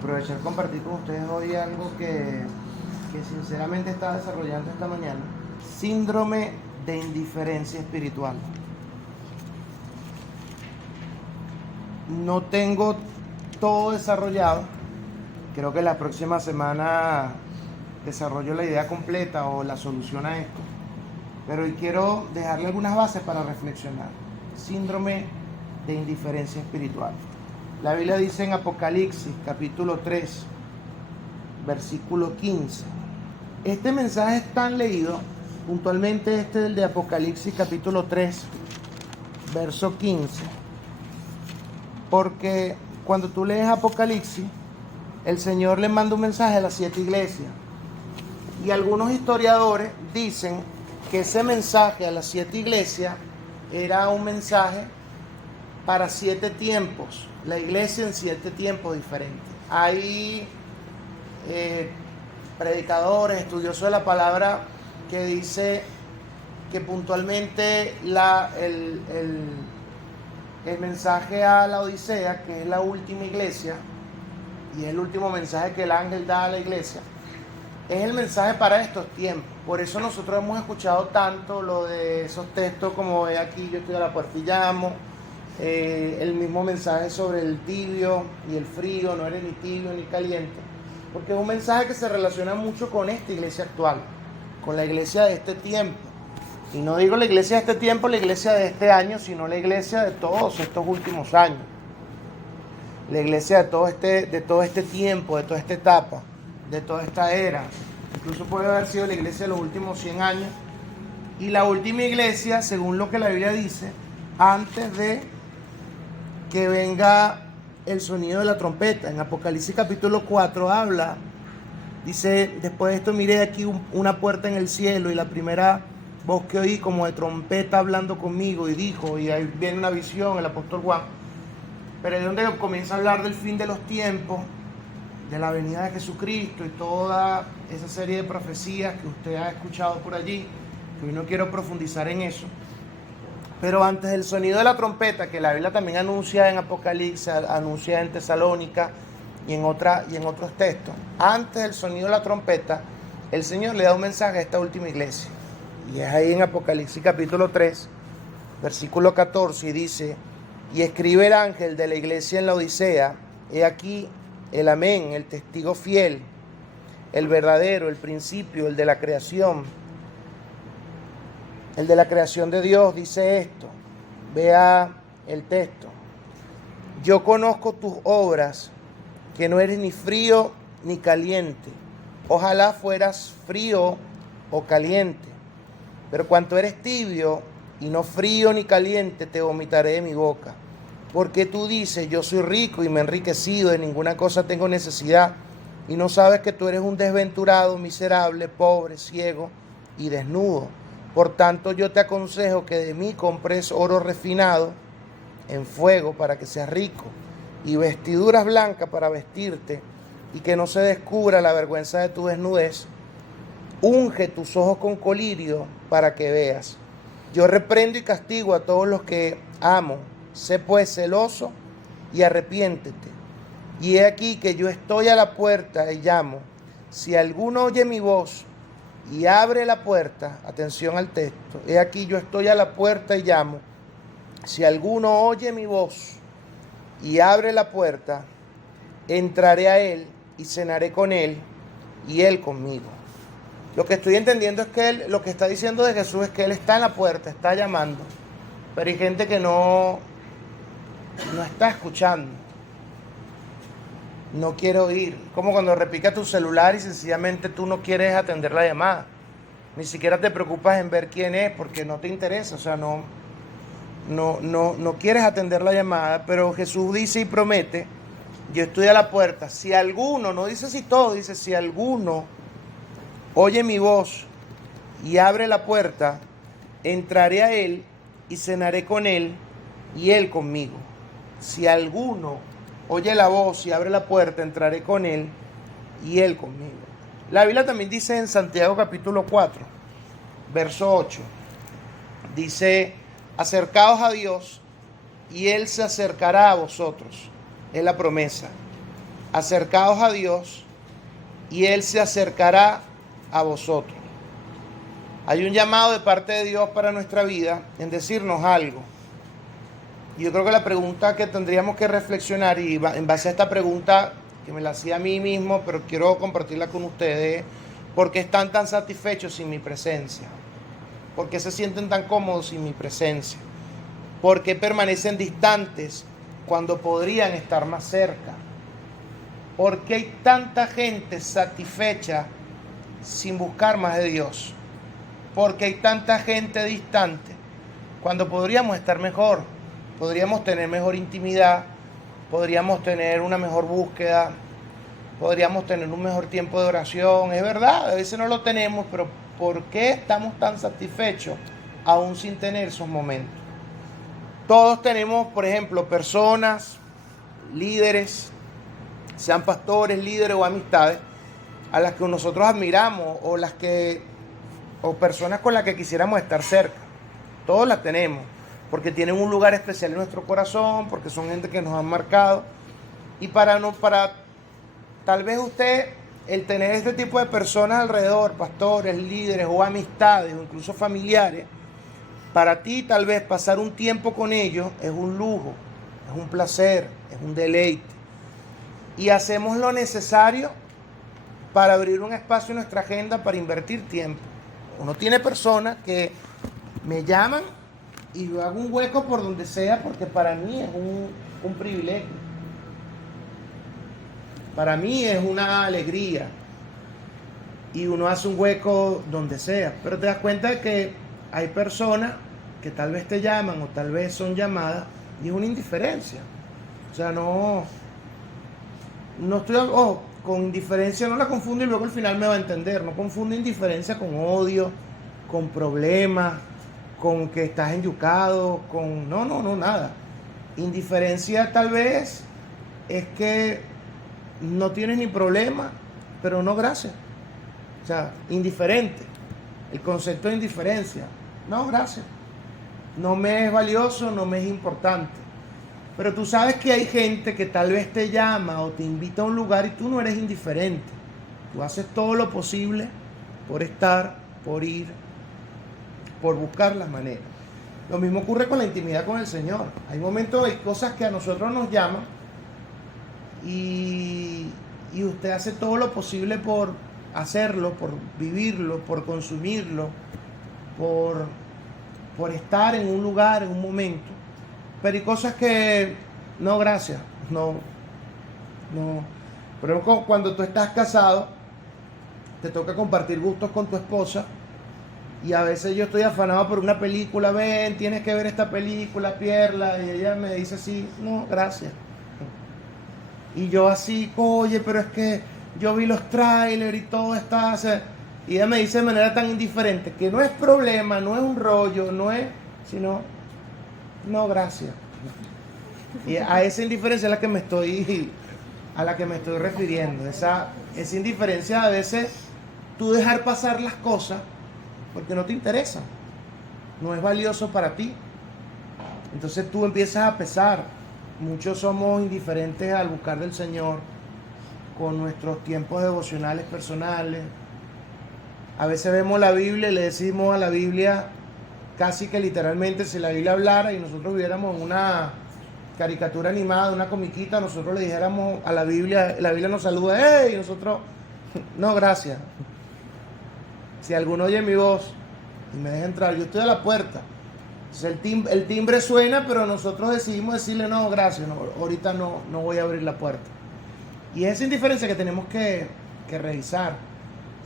aprovechar y compartir con ustedes hoy algo que sinceramente estaba desarrollando esta mañana. Síndrome de indiferencia espiritual. No tengo todo desarrollado. Creo que la próxima semana desarrollo la idea completa o la solución a esto. Pero hoy quiero dejarle algunas bases para reflexionar. Síndrome de indiferencia espiritual. La Biblia dice en Apocalipsis capítulo 3, versículo 15. Este mensaje es tan leído, puntualmente este del de Apocalipsis capítulo 3, verso 15. Porque cuando tú lees Apocalipsis, el Señor le manda un mensaje a las 7 iglesias. Y algunos historiadores dicen que ese mensaje a las 7 iglesias era un mensaje para 7 tiempos, la iglesia en 7 tiempos diferentes. Hay predicadores, estudiosos de la palabra, que dice que puntualmente el mensaje a la Odisea, que es la última iglesia, y es el último mensaje que el ángel da a la iglesia, es el mensaje para estos tiempos. Por eso nosotros hemos escuchado tanto lo de esos textos como ve aquí, yo estoy a la puerta y llamo, el mismo mensaje sobre el tibio y el frío, no eres ni tibio ni caliente, porque es un mensaje que se relaciona mucho con esta iglesia actual, con la iglesia de este tiempo. Y no digo la iglesia de este tiempo, la iglesia de este año, sino la iglesia de todos estos últimos años. La iglesia de todo este tiempo, de toda esta etapa, de toda esta era. Incluso puede haber sido la iglesia de los últimos 100 años. Y la última iglesia, según lo que la Biblia dice, antes de que venga el sonido de la trompeta. En Apocalipsis capítulo 4 habla, dice, después de esto miré aquí una puerta en el cielo y la primera voz que oí como de trompeta hablando conmigo y dijo, y ahí viene una visión, el apóstol Juan, pero es donde comienza a hablar del fin de los tiempos, de la venida de Jesucristo y toda esa serie de profecías que usted ha escuchado por allí, que hoy no quiero profundizar en eso. Pero antes del sonido de la trompeta, que la Biblia también anuncia en Apocalipsis, anuncia en Tesalónica y en otros textos, antes del sonido de la trompeta, el Señor le da un mensaje a esta última iglesia. Y es ahí en Apocalipsis capítulo 3, versículo 14, y dice, y escribe el ángel de la iglesia en la Odisea, he aquí el amén, el testigo fiel, el verdadero, el principio, el de la creación de Dios, dice esto. Vea el texto. Yo conozco tus obras, que no eres ni frío ni caliente. Ojalá fueras frío o caliente. Pero cuanto eres tibio y no frío ni caliente, te vomitaré de mi boca. Porque tú dices, yo soy rico y me he enriquecido, de ninguna cosa tengo necesidad, y no sabes que tú eres un desventurado, miserable, pobre, ciego y desnudo. Por tanto, yo te aconsejo que de mí compres oro refinado en fuego para que seas rico, y vestiduras blancas para vestirte, y que no se descubra la vergüenza de tu desnudez. Unge tus ojos con colirio para que veas. Yo reprendo y castigo a todos los que amo. Sé pues celoso y arrepiéntete. Y he aquí que yo estoy a la puerta y llamo. Si alguno oye mi voz y abre la puerta, atención al texto, he aquí yo estoy a la puerta y llamo. Si alguno oye mi voz y abre la puerta, entraré a él y cenaré con él y él conmigo. Lo que estoy entendiendo es que lo que está diciendo de Jesús es que él está en la puerta, está llamando, pero hay gente que no está escuchando, no quiere oír. Como cuando repica tu celular y sencillamente tú no quieres atender la llamada, ni siquiera te preocupas en ver quién es porque no te interesa, o sea, no quieres atender la llamada. Pero Jesús dice y promete, yo estoy a la puerta, si alguno, no dice si todo, dice si alguno oye mi voz y abre la puerta, entraré a él y cenaré con él y él conmigo. Si alguno oye la voz y abre la puerta, entraré con él y él conmigo. La Biblia también dice en Santiago capítulo 4, verso 8, dice, acercaos a Dios y él se acercará a vosotros. Es la promesa. acercaos a Dios y Él se acercará a vosotros. Hay un llamado de parte de Dios para nuestra vida en decirnos algo. Y yo creo que la pregunta que tendríamos que reflexionar, y en base a esta pregunta que me la hacía a mí mismo, pero quiero compartirla con ustedes, ¿por qué están tan satisfechos sin mi presencia? ¿Por qué se sienten tan cómodos sin mi presencia? ¿Por qué permanecen distantes cuando podrían estar más cerca? ¿Por qué hay tanta gente satisfecha sin buscar más de Dios? ¿Por qué hay tanta gente distante cuando podríamos estar mejor? Podríamos tener mejor intimidad, podríamos tener una mejor búsqueda, podríamos tener un mejor tiempo de oración. Es verdad, a veces no lo tenemos, pero ¿por qué estamos tan satisfechos aún sin tener esos momentos? Todos tenemos, por ejemplo, personas, líderes, sean pastores, líderes o amistades, a las que nosotros admiramos o personas con las que quisiéramos estar cerca. Todos las tenemos, porque tienen un lugar especial en nuestro corazón, porque son gente que nos han marcado. Y para tal vez usted, el tener este tipo de personas alrededor, pastores, líderes o amistades o incluso familiares, para ti tal vez pasar un tiempo con ellos es un lujo, es un placer, es un deleite. Y hacemos lo necesario para abrir un espacio en nuestra agenda para invertir tiempo. Uno tiene personas que me llaman y yo hago un hueco por donde sea, porque para mí es un privilegio. Para mí es una alegría. Y uno hace un hueco donde sea. Pero te das cuenta de que hay personas que tal vez te llaman o tal vez son llamadas y es una indiferencia. O sea, no estoy... con indiferencia no la confundo y luego al final me va a entender. No confundo indiferencia con odio, con problemas, con que estás enyucado, con... No, nada. Indiferencia tal vez es que no tienes ni problema, pero no gracias. O sea, indiferente. El concepto de indiferencia. No, gracias. No me es valioso, no me es importante. Pero tú sabes que hay gente que tal vez te llama o te invita a un lugar y tú no eres indiferente. Tú haces todo lo posible por estar, por ir, por buscar las maneras. Lo mismo ocurre con la intimidad con el Señor. Hay momentos, hay cosas que a nosotros nos llaman y usted hace todo lo posible por hacerlo, por vivirlo, por consumirlo, por estar en un lugar, en un momento. Pero hay cosas que no, gracias, no. Pero cuando tú estás casado, te toca compartir gustos con tu esposa y a veces yo estoy afanado por una película, ven, tienes que ver esta película, Pierla, y ella me dice así, no, gracias. Y yo así, oye, pero es que yo vi los trailers y todo está, o sea, y ella me dice de manera tan indiferente que no es problema, no es un rollo, no es, sino, no, gracias. Y a esa indiferencia es a la que me estoy refiriendo. Esa indiferencia, a veces tú dejar pasar las cosas porque no te interesa, no es valioso para ti. Entonces tú empiezas a pesar. Muchos somos indiferentes al buscar del Señor con nuestros tiempos devocionales personales. A veces vemos la Biblia y le decimos a la Biblia casi que literalmente, si la Biblia hablara y nosotros viéramos una caricatura animada, una comiquita, nosotros le dijéramos a la Biblia nos saluda, ¡hey! Y nosotros, no, gracias. Si alguno oye mi voz y me deja entrar, yo estoy a la puerta. Entonces el timbre suena, pero nosotros decidimos decirle, no, gracias, no, ahorita no voy a abrir la puerta. Y es esa indiferencia que tenemos que revisar.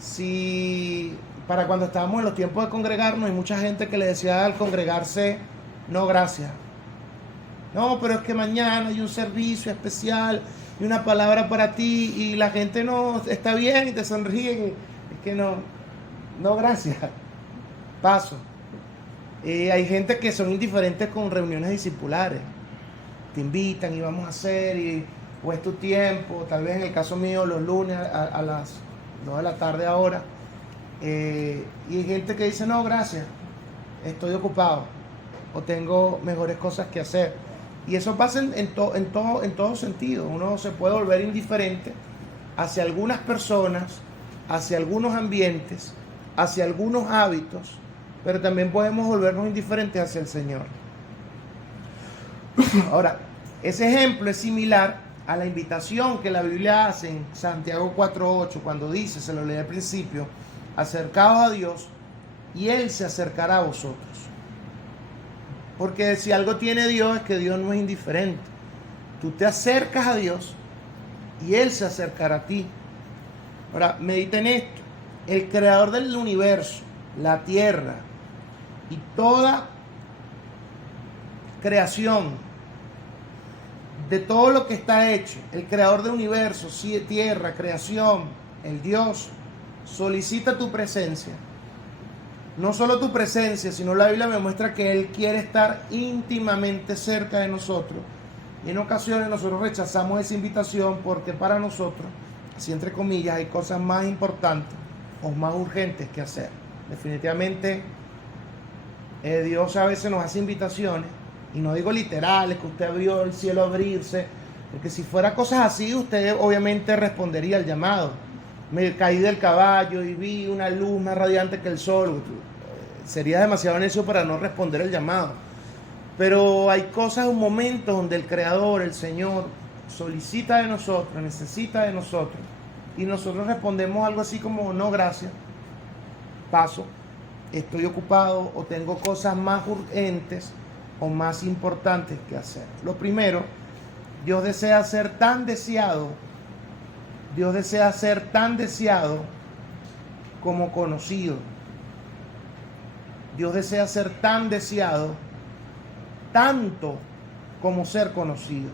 Si para cuando estábamos en los tiempos de congregarnos, hay mucha gente que le decía al congregarse, no, gracias. No, pero es que mañana hay un servicio especial y una palabra para ti y la gente no está bien y te sonríen. Es que no, gracias. Paso. Hay gente que son indiferentes con reuniones discipulares. Te invitan y vamos a hacer, o es tu tiempo, tal vez en el caso mío los lunes a las 2 de la tarde ahora. Y hay gente que dice, no, gracias, estoy ocupado o tengo mejores cosas que hacer. Y eso pasa en todo sentido. Uno se puede volver indiferente hacia algunas personas, hacia algunos ambientes, hacia algunos hábitos, pero también podemos volvernos indiferentes hacia el Señor. Ahora, ese ejemplo es similar a la invitación que la Biblia hace en Santiago 4:8, cuando dice, se lo leí al principio, acercaos a Dios y Él se acercará a vosotros. Porque si algo tiene Dios es que Dios no es indiferente. Tú te acercas a Dios y Él se acercará a ti. Ahora, medita en esto. El creador del universo, la tierra y toda creación, de todo lo que está hecho, el creador del universo, tierra, creación, el Dios, solicita tu presencia. No solo tu presencia, sino la Biblia me muestra que Él quiere estar íntimamente cerca de nosotros. Y en ocasiones nosotros rechazamos esa invitación porque para nosotros, así entre comillas, hay cosas más importantes o más urgentes que hacer. Definitivamente, Dios a veces nos hace invitaciones, y no digo literales, que usted vio el cielo abrirse, porque si fuera cosas así, usted obviamente respondería al llamado. Me caí del caballo y vi una luz más radiante que el sol. Sería demasiado necio para no responder el llamado. Pero hay cosas, un momento donde el Creador, el Señor, solicita de nosotros, necesita de nosotros, y nosotros respondemos algo así como, no, gracias, paso, estoy ocupado o tengo cosas más urgentes o más importantes que hacer. Lo primero, Dios desea ser tan deseado como conocido. Dios desea ser tan deseado tanto como ser conocido.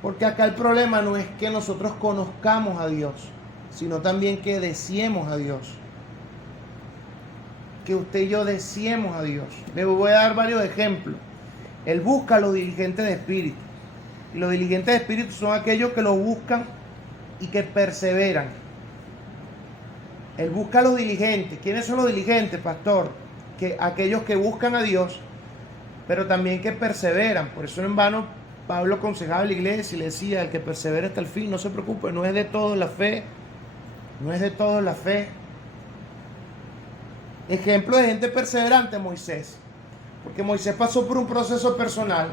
Porque acá el problema no es que nosotros conozcamos a Dios, sino también que deseemos a Dios. Que usted y yo deseemos a Dios. Le voy a dar varios ejemplos. Él busca a los diligentes de espíritu. Y los diligentes de espíritu son aquellos que lo buscan y que perseveran. Él busca a los diligentes. ¿Quiénes son los diligentes, pastor? Que aquellos que buscan a Dios, pero también que perseveran. Por eso en vano Pablo aconsejaba a la iglesia y le decía, el que persevera hasta el fin, no se preocupe, no es de todo la fe. No es de todo la fe. Ejemplo de gente perseverante, Moisés. Porque Moisés pasó por un proceso personal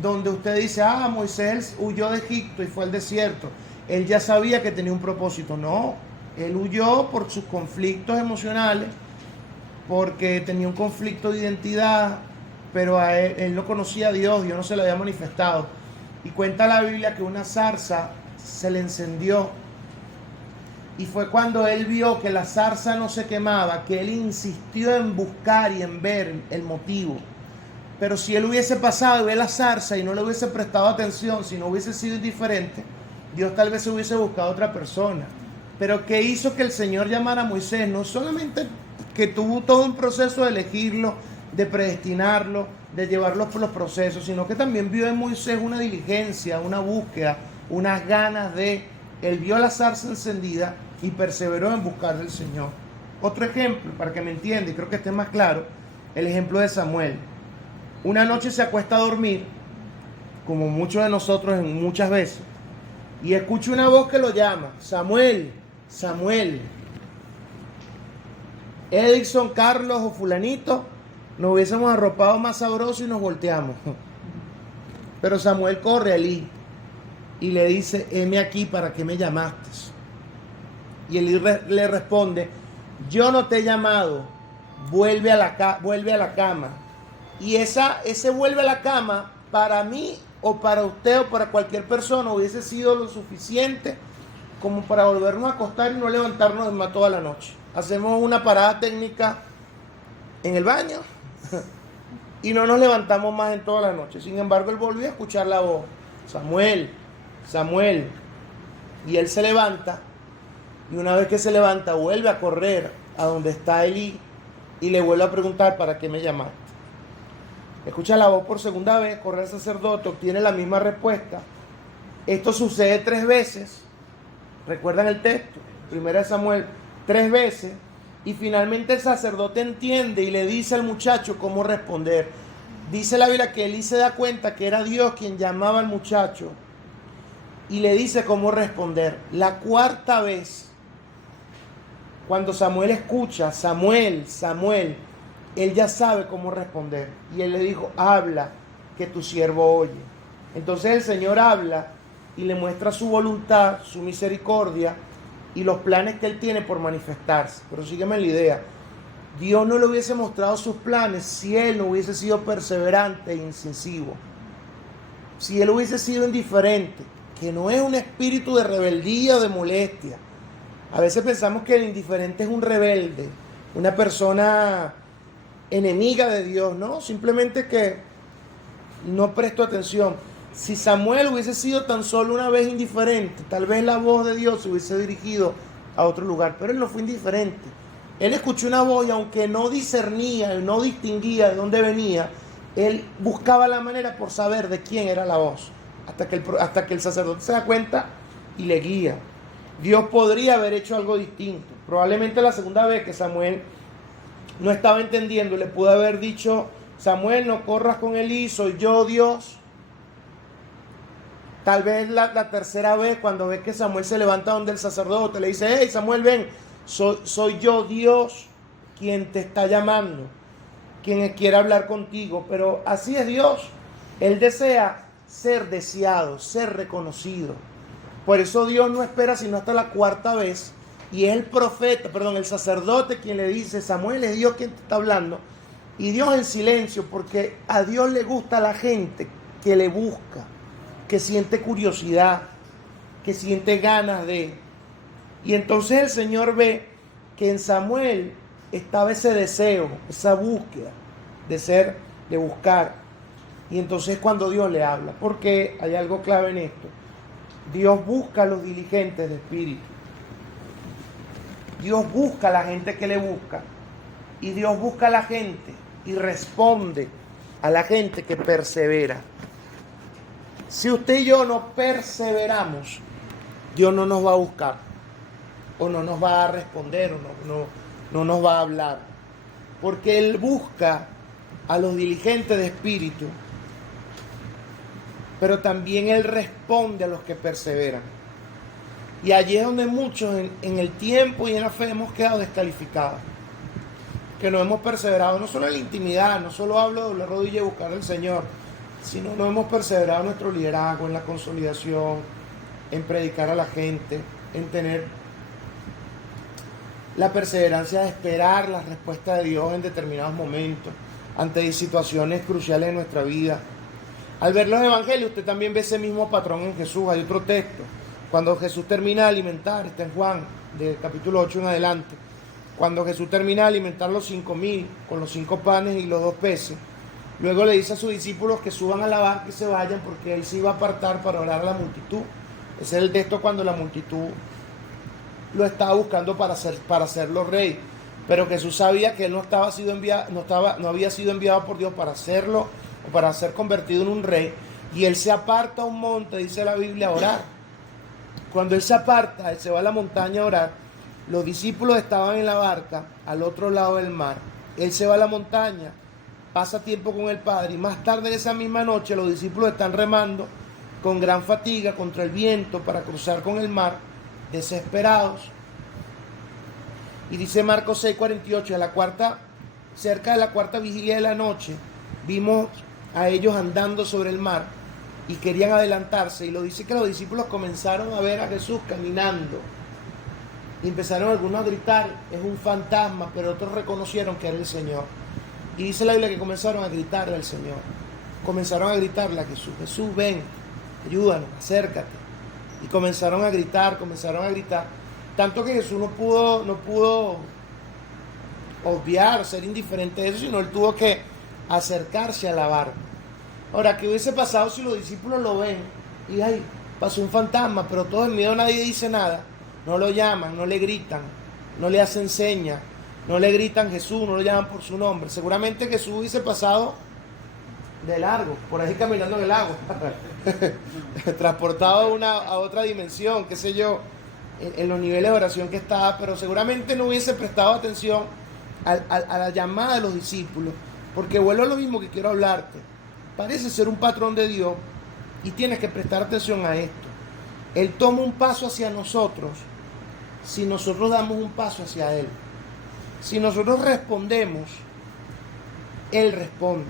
donde usted dice, Moisés huyó de Egipto y fue al desierto. Él ya sabía que tenía un propósito. No, él huyó por sus conflictos emocionales, porque tenía un conflicto de identidad, pero él no conocía a Dios, Dios no se le había manifestado. Y cuenta la Biblia que una zarza se le encendió. Y fue cuando él vio que la zarza no se quemaba, que él insistió en buscar y en ver el motivo. Pero si él hubiese pasado y ve la zarza y no le hubiese prestado atención, si no hubiese sido indiferente, Dios tal vez hubiese buscado a otra persona. Pero ¿qué hizo que el Señor llamara a Moisés? No solamente que tuvo todo un proceso de elegirlo, de predestinarlo, de llevarlo por los procesos, sino que también vio en Moisés una diligencia, una búsqueda, unas ganas de... Él vio la zarza encendida y perseveró en buscar del Señor. Otro ejemplo, para que me entienda y creo que esté más claro, el ejemplo de Samuel. Una noche se acuesta a dormir, como muchos de nosotros muchas veces, y escucha una voz que lo llama, Samuel, Samuel. Edison, Carlos o fulanito, nos hubiésemos arropado más sabroso y nos volteamos. Pero Samuel corre a Elí y le dice, heme aquí, ¿para qué me llamaste? Y Elí le responde, yo no te he llamado, vuelve a la cama. Y ese vuelve a la cama, para mí o para usted o para cualquier persona, hubiese sido lo suficiente como para volvernos a acostar y no levantarnos más toda la noche. Hacemos una parada técnica en el baño y no nos levantamos más en toda la noche. Sin embargo, él volvió a escuchar la voz, Samuel, Samuel. Y él se levanta, y una vez que se levanta, vuelve a correr a donde está Elí y le vuelve a preguntar, ¿para qué me llamaste? Escucha la voz por segunda vez, corre al sacerdote, obtiene la misma respuesta. Esto sucede 3 veces. ¿Recuerdan el texto? 1 Samuel, 3 veces. Y finalmente el sacerdote entiende y le dice al muchacho cómo responder. Dice la Biblia que Elí se da cuenta que era Dios quien llamaba al muchacho y le dice cómo responder. La cuarta vez, cuando Samuel escucha, Samuel, Samuel, él ya sabe cómo responder. Y él le dijo, habla, que tu siervo oye. Entonces el Señor habla y le muestra su voluntad, su misericordia y los planes que él tiene por manifestarse. Pero sígueme la idea. Dios no le hubiese mostrado sus planes si él no hubiese sido perseverante e incisivo. Si él hubiese sido indiferente, que no es un espíritu de rebeldía o de molestia. A veces pensamos que el indiferente es un rebelde, una persona enemiga de Dios, ¿no? Simplemente que no prestó atención. Si Samuel hubiese sido tan solo una vez indiferente, tal vez la voz de Dios se hubiese dirigido a otro lugar, pero él no fue indiferente. Él escuchó una voz y aunque no discernía, no distinguía de dónde venía, él buscaba la manera por saber de quién era la voz, hasta que el sacerdote se da cuenta y le guía. Dios podría haber hecho algo distinto. Probablemente la segunda vez que Samuel no estaba entendiendo, le pudo haber dicho, Samuel, no corras con Elí, soy yo Dios. Tal vez la tercera vez, cuando ve que Samuel se levanta donde el sacerdote, le dice, hey Samuel, ven, soy yo Dios quien te está llamando, quien quiere hablar contigo. Pero así es Dios. Él desea ser deseado, ser reconocido. Por eso Dios no espera sino hasta la cuarta vez. Y es el sacerdote quien le dice, Samuel, es Dios quien te está hablando. Y Dios en silencio, porque a Dios le gusta la gente que le busca, que siente curiosidad, que siente ganas de. Y entonces el Señor ve que en Samuel estaba ese deseo, esa búsqueda de buscar. Y entonces cuando Dios le habla, porque hay algo clave en esto, Dios busca a los diligentes de espíritu. Dios busca a la gente que le busca. Y Dios busca a la gente y responde a la gente que persevera. Si usted y yo no perseveramos, Dios no nos va a buscar, o no nos va a responder, o no nos va a hablar. Porque Él busca a los diligentes de espíritu, pero también Él responde a los que perseveran. Y allí es donde muchos en el tiempo y en la fe hemos quedado descalificados. Que no hemos perseverado, no solo en la intimidad, no solo hablo de doblar rodilla y buscar al Señor, sino no hemos perseverado en nuestro liderazgo, en la consolidación, en predicar a la gente, en tener la perseverancia de esperar la respuesta de Dios en determinados momentos, ante situaciones cruciales en nuestra vida. Al ver los evangelios, usted también ve ese mismo patrón en Jesús. Hay otro texto, cuando Jesús termina de alimentar, está en Juan, del capítulo 8 en adelante, cuando Jesús termina de alimentar los 5,000 con los 5 panes y los 2 peces, luego le dice a sus discípulos que suban a la barca y se vayan porque Él se iba a apartar para orar a la multitud. Ese es el texto cuando la multitud lo estaba buscando para hacerlo rey. Pero Jesús sabía que Él no había sido enviado por Dios para hacerlo o para ser convertido en un rey. Y Él se aparta a un monte, dice la Biblia, a orar. Cuando Él se aparta, Él se va a la montaña a orar. Los discípulos estaban en la barca al otro lado del mar. Él se va a la montaña, pasa tiempo con el Padre y más tarde en esa misma noche los discípulos están remando con gran fatiga contra el viento para cruzar con el mar, desesperados. Y dice Marcos 6:48, cerca de la cuarta vigilia de la noche, vimos a ellos andando sobre el mar y querían adelantarse. Y lo dice que los discípulos comenzaron a ver a Jesús caminando. Y empezaron algunos a gritar, es un fantasma, pero otros reconocieron que era el Señor. Y dice la Biblia que comenzaron a gritarle al Señor. Comenzaron a gritarle a Jesús, Jesús, ven, ayúdanos, acércate. Y comenzaron a gritar. Tanto que Jesús no pudo obviar, ser indiferente de eso, sino Él tuvo que acercarse a la barca. Ahora, ¿qué hubiese pasado si los discípulos lo ven? Y ay, pasó un fantasma, pero todo en miedo nadie dice nada. No lo llaman, no le gritan, no le hacen señas, no le gritan Jesús, no lo llaman por su nombre. Seguramente Jesús hubiese pasado de largo, por ahí caminando en el agua, transportado a otra dimensión, qué sé yo, en los niveles de oración que estaba, pero seguramente no hubiese prestado atención a la llamada de los discípulos. Porque vuelvo a lo mismo que quiero hablarte. Parece ser un patrón de Dios y tienes que prestar atención a esto. Él toma un paso hacia nosotros si nosotros damos un paso hacia Él. Si nosotros respondemos, Él responde.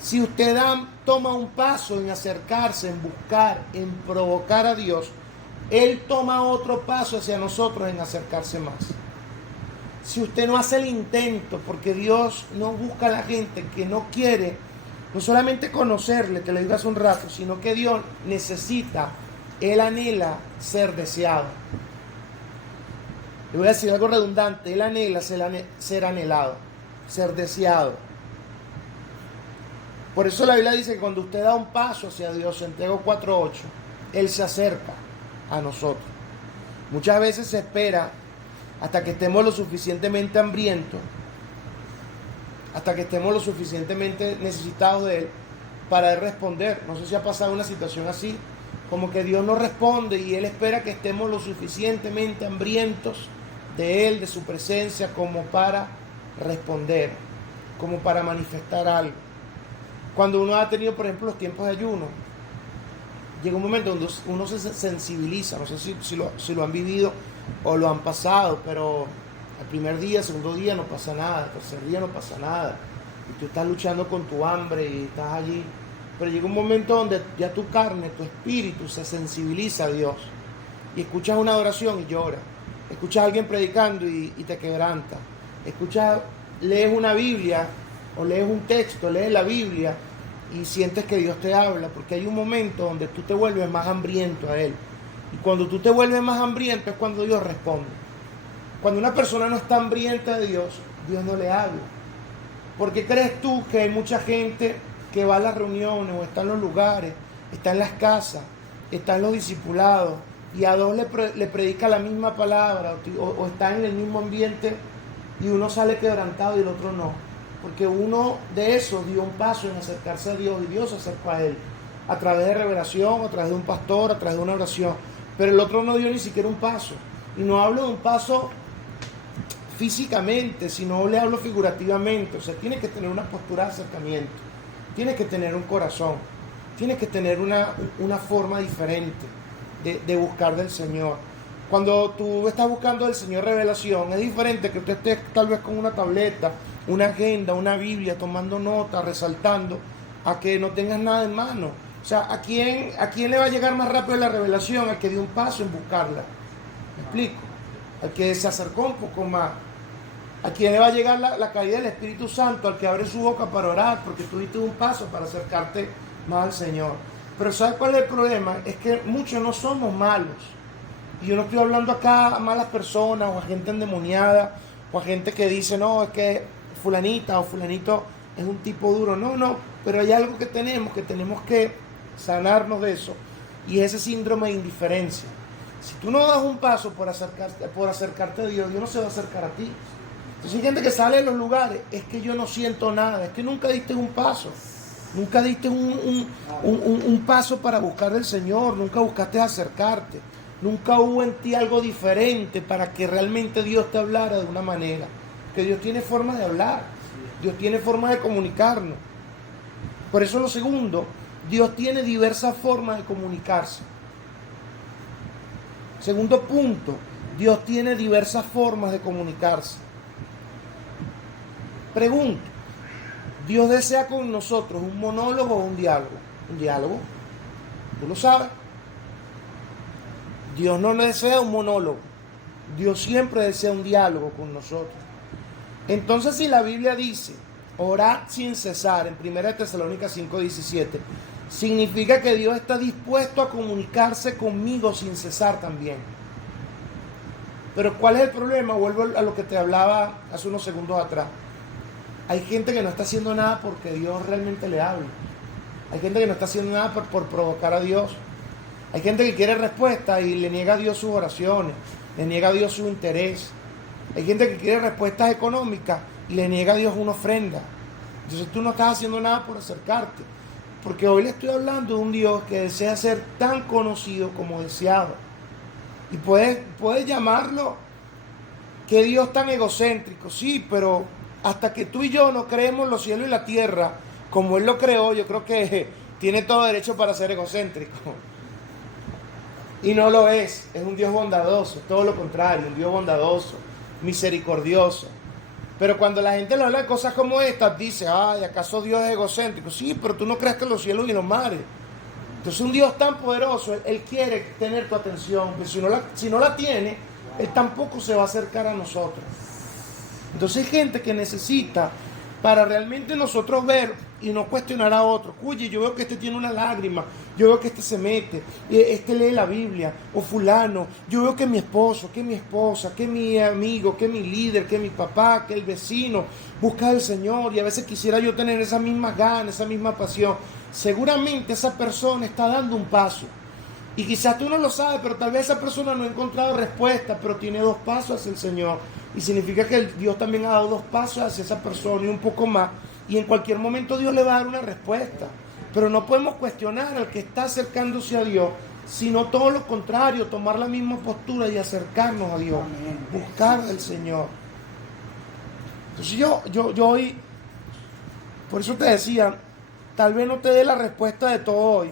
Si usted toma un paso en acercarse, en buscar, en provocar a Dios, Él toma otro paso hacia nosotros en acercarse más. Si usted no hace el intento, porque Dios no busca a la gente que no quiere, no solamente conocerle, te lo digo hace un rato, sino que Dios necesita, Él anhela ser deseado. Le voy a decir algo redundante, Él anhela ser anhelado, ser deseado. Por eso la Biblia dice que cuando usted da un paso hacia Dios, Santiago 4:8, Él se acerca a nosotros. Muchas veces se espera hasta que estemos lo suficientemente hambrientos, hasta que estemos lo suficientemente necesitados de Él para Él responder. No sé si ha pasado una situación así, como que Dios no responde y Él espera que estemos lo suficientemente hambrientos de Él, de su presencia, como para responder, como para manifestar algo. Cuando uno ha tenido, por ejemplo, los tiempos de ayuno, llega un momento donde uno se sensibiliza, no sé si lo han vivido o lo han pasado, pero el primer día, segundo día no pasa nada, el tercer día no pasa nada, y tú estás luchando con tu hambre y estás allí, pero llega un momento donde ya tu carne, tu espíritu se sensibiliza a Dios, y escuchas una adoración y lloras, escuchas a alguien predicando y te quebranta, lees una Biblia o lees un texto, lees la Biblia y sientes que Dios te habla, porque hay un momento donde tú te vuelves más hambriento a Él. Y cuando tú te vuelves más hambriento es cuando Dios responde. Cuando una persona no está hambrienta de Dios, Dios no le habla. ¿Por qué crees tú que hay mucha gente que va a las reuniones o está en los lugares, está en las casas, está en los discipulados y a dos le predica la misma palabra o está en el mismo ambiente y uno sale quebrantado y el otro no? Porque uno de esos dio un paso en acercarse a Dios y Dios se acercó a él a través de revelación, a través de un pastor, a través de una oración. Pero el otro no dio ni siquiera un paso. Y no hablo de un paso físicamente, sino le hablo figurativamente. O sea, tiene que tener una postura de acercamiento, tiene que tener un corazón, tiene que tener una forma diferente de buscar del Señor. Cuando tú estás buscando del Señor revelación, es diferente que usted esté tal vez con una tableta, una agenda, una Biblia, tomando nota, resaltando, a que no tengas nada en mano. O sea, ¿a quién le va a llegar más rápido la revelación? Al que dio un paso en buscarla. ¿Me explico? Al que se acercó un poco más. ¿A quién le va a llegar la caída del Espíritu Santo? Al que abre su boca para orar, porque tú diste un paso para acercarte más al Señor. Pero ¿sabes cuál es el problema? Es que muchos no somos malos. Y yo no estoy hablando acá a malas personas o a gente endemoniada o a gente que dice, no, es que fulanita o fulanito es un tipo duro. No, pero hay algo que tenemos que sanarnos de eso, y ese síndrome de indiferencia. Si tú no das un paso por acercarte a Dios, Dios no se va a acercar a ti. Entonces hay gente que sale de los lugares, es que yo no siento nada, es que nunca diste un paso, nunca diste un paso para buscar al Señor, nunca buscaste acercarte, nunca hubo en ti algo diferente para que realmente Dios te hablara de una manera. Que Dios tiene forma de hablar, Dios tiene forma de comunicarnos. Por eso lo segundo, Dios tiene diversas formas de comunicarse. Segundo punto, Dios tiene diversas formas de comunicarse. Pregunto, ¿Dios desea con nosotros un monólogo o un diálogo? ¿Un diálogo? ¿Tú lo sabes? Dios no desea un monólogo. Dios siempre desea un diálogo con nosotros. Entonces, si la Biblia dice, orad sin cesar, en 1 Tesalónicas 5:17, significa que Dios está dispuesto a comunicarse conmigo sin cesar también. Pero ¿cuál es el problema? Vuelvo a lo que te hablaba hace unos segundos atrás. Hay gente que no está haciendo nada porque Dios realmente le habla. Hay gente que no está haciendo nada por provocar a Dios. Hay gente que quiere respuesta y le niega a Dios sus oraciones, le niega a Dios su interés. Hay gente que quiere respuestas económicas y le niega a Dios una ofrenda. Entonces tú no estás haciendo nada por acercarte. Porque hoy le estoy hablando de un Dios que desea ser tan conocido como deseado. Y puedes llamarlo que Dios tan egocéntrico, sí, pero hasta que tú y yo no creemos los cielos y la tierra como Él lo creó, yo creo que tiene todo derecho para ser egocéntrico. Y no lo es un Dios bondadoso, es todo lo contrario, un Dios bondadoso, misericordioso. Pero cuando la gente le habla de cosas como estas, dice, ay, ¿acaso Dios es egocéntrico? Sí, pero tú no crees que los cielos y los mares. Entonces un Dios tan poderoso, Él quiere tener tu atención, pero si no la tiene, Él tampoco se va a acercar a nosotros. Entonces hay gente que necesita, para realmente nosotros ver y no cuestionar a otro, oye, yo veo que este tiene una lágrima, yo veo que este se mete, este lee la Biblia, o fulano, yo veo que mi esposo, que mi esposa, que mi amigo, que mi líder, que mi papá, que el vecino busca al Señor, y a veces quisiera yo tener esa misma gana, esa misma pasión. Seguramente esa persona está dando un paso, y quizás tú no lo sabes, pero tal vez esa persona no ha encontrado respuesta, pero tiene 2 pasos hacia el Señor, y significa que Dios también ha dado 2 pasos hacia esa persona y un poco más, y en cualquier momento Dios le va a dar una respuesta. Pero no podemos cuestionar al que está acercándose a Dios, sino todo lo contrario, tomar la misma postura y acercarnos a Dios, buscar al Señor. Entonces yo hoy, por eso te decía, tal vez no te dé la respuesta de todo hoy,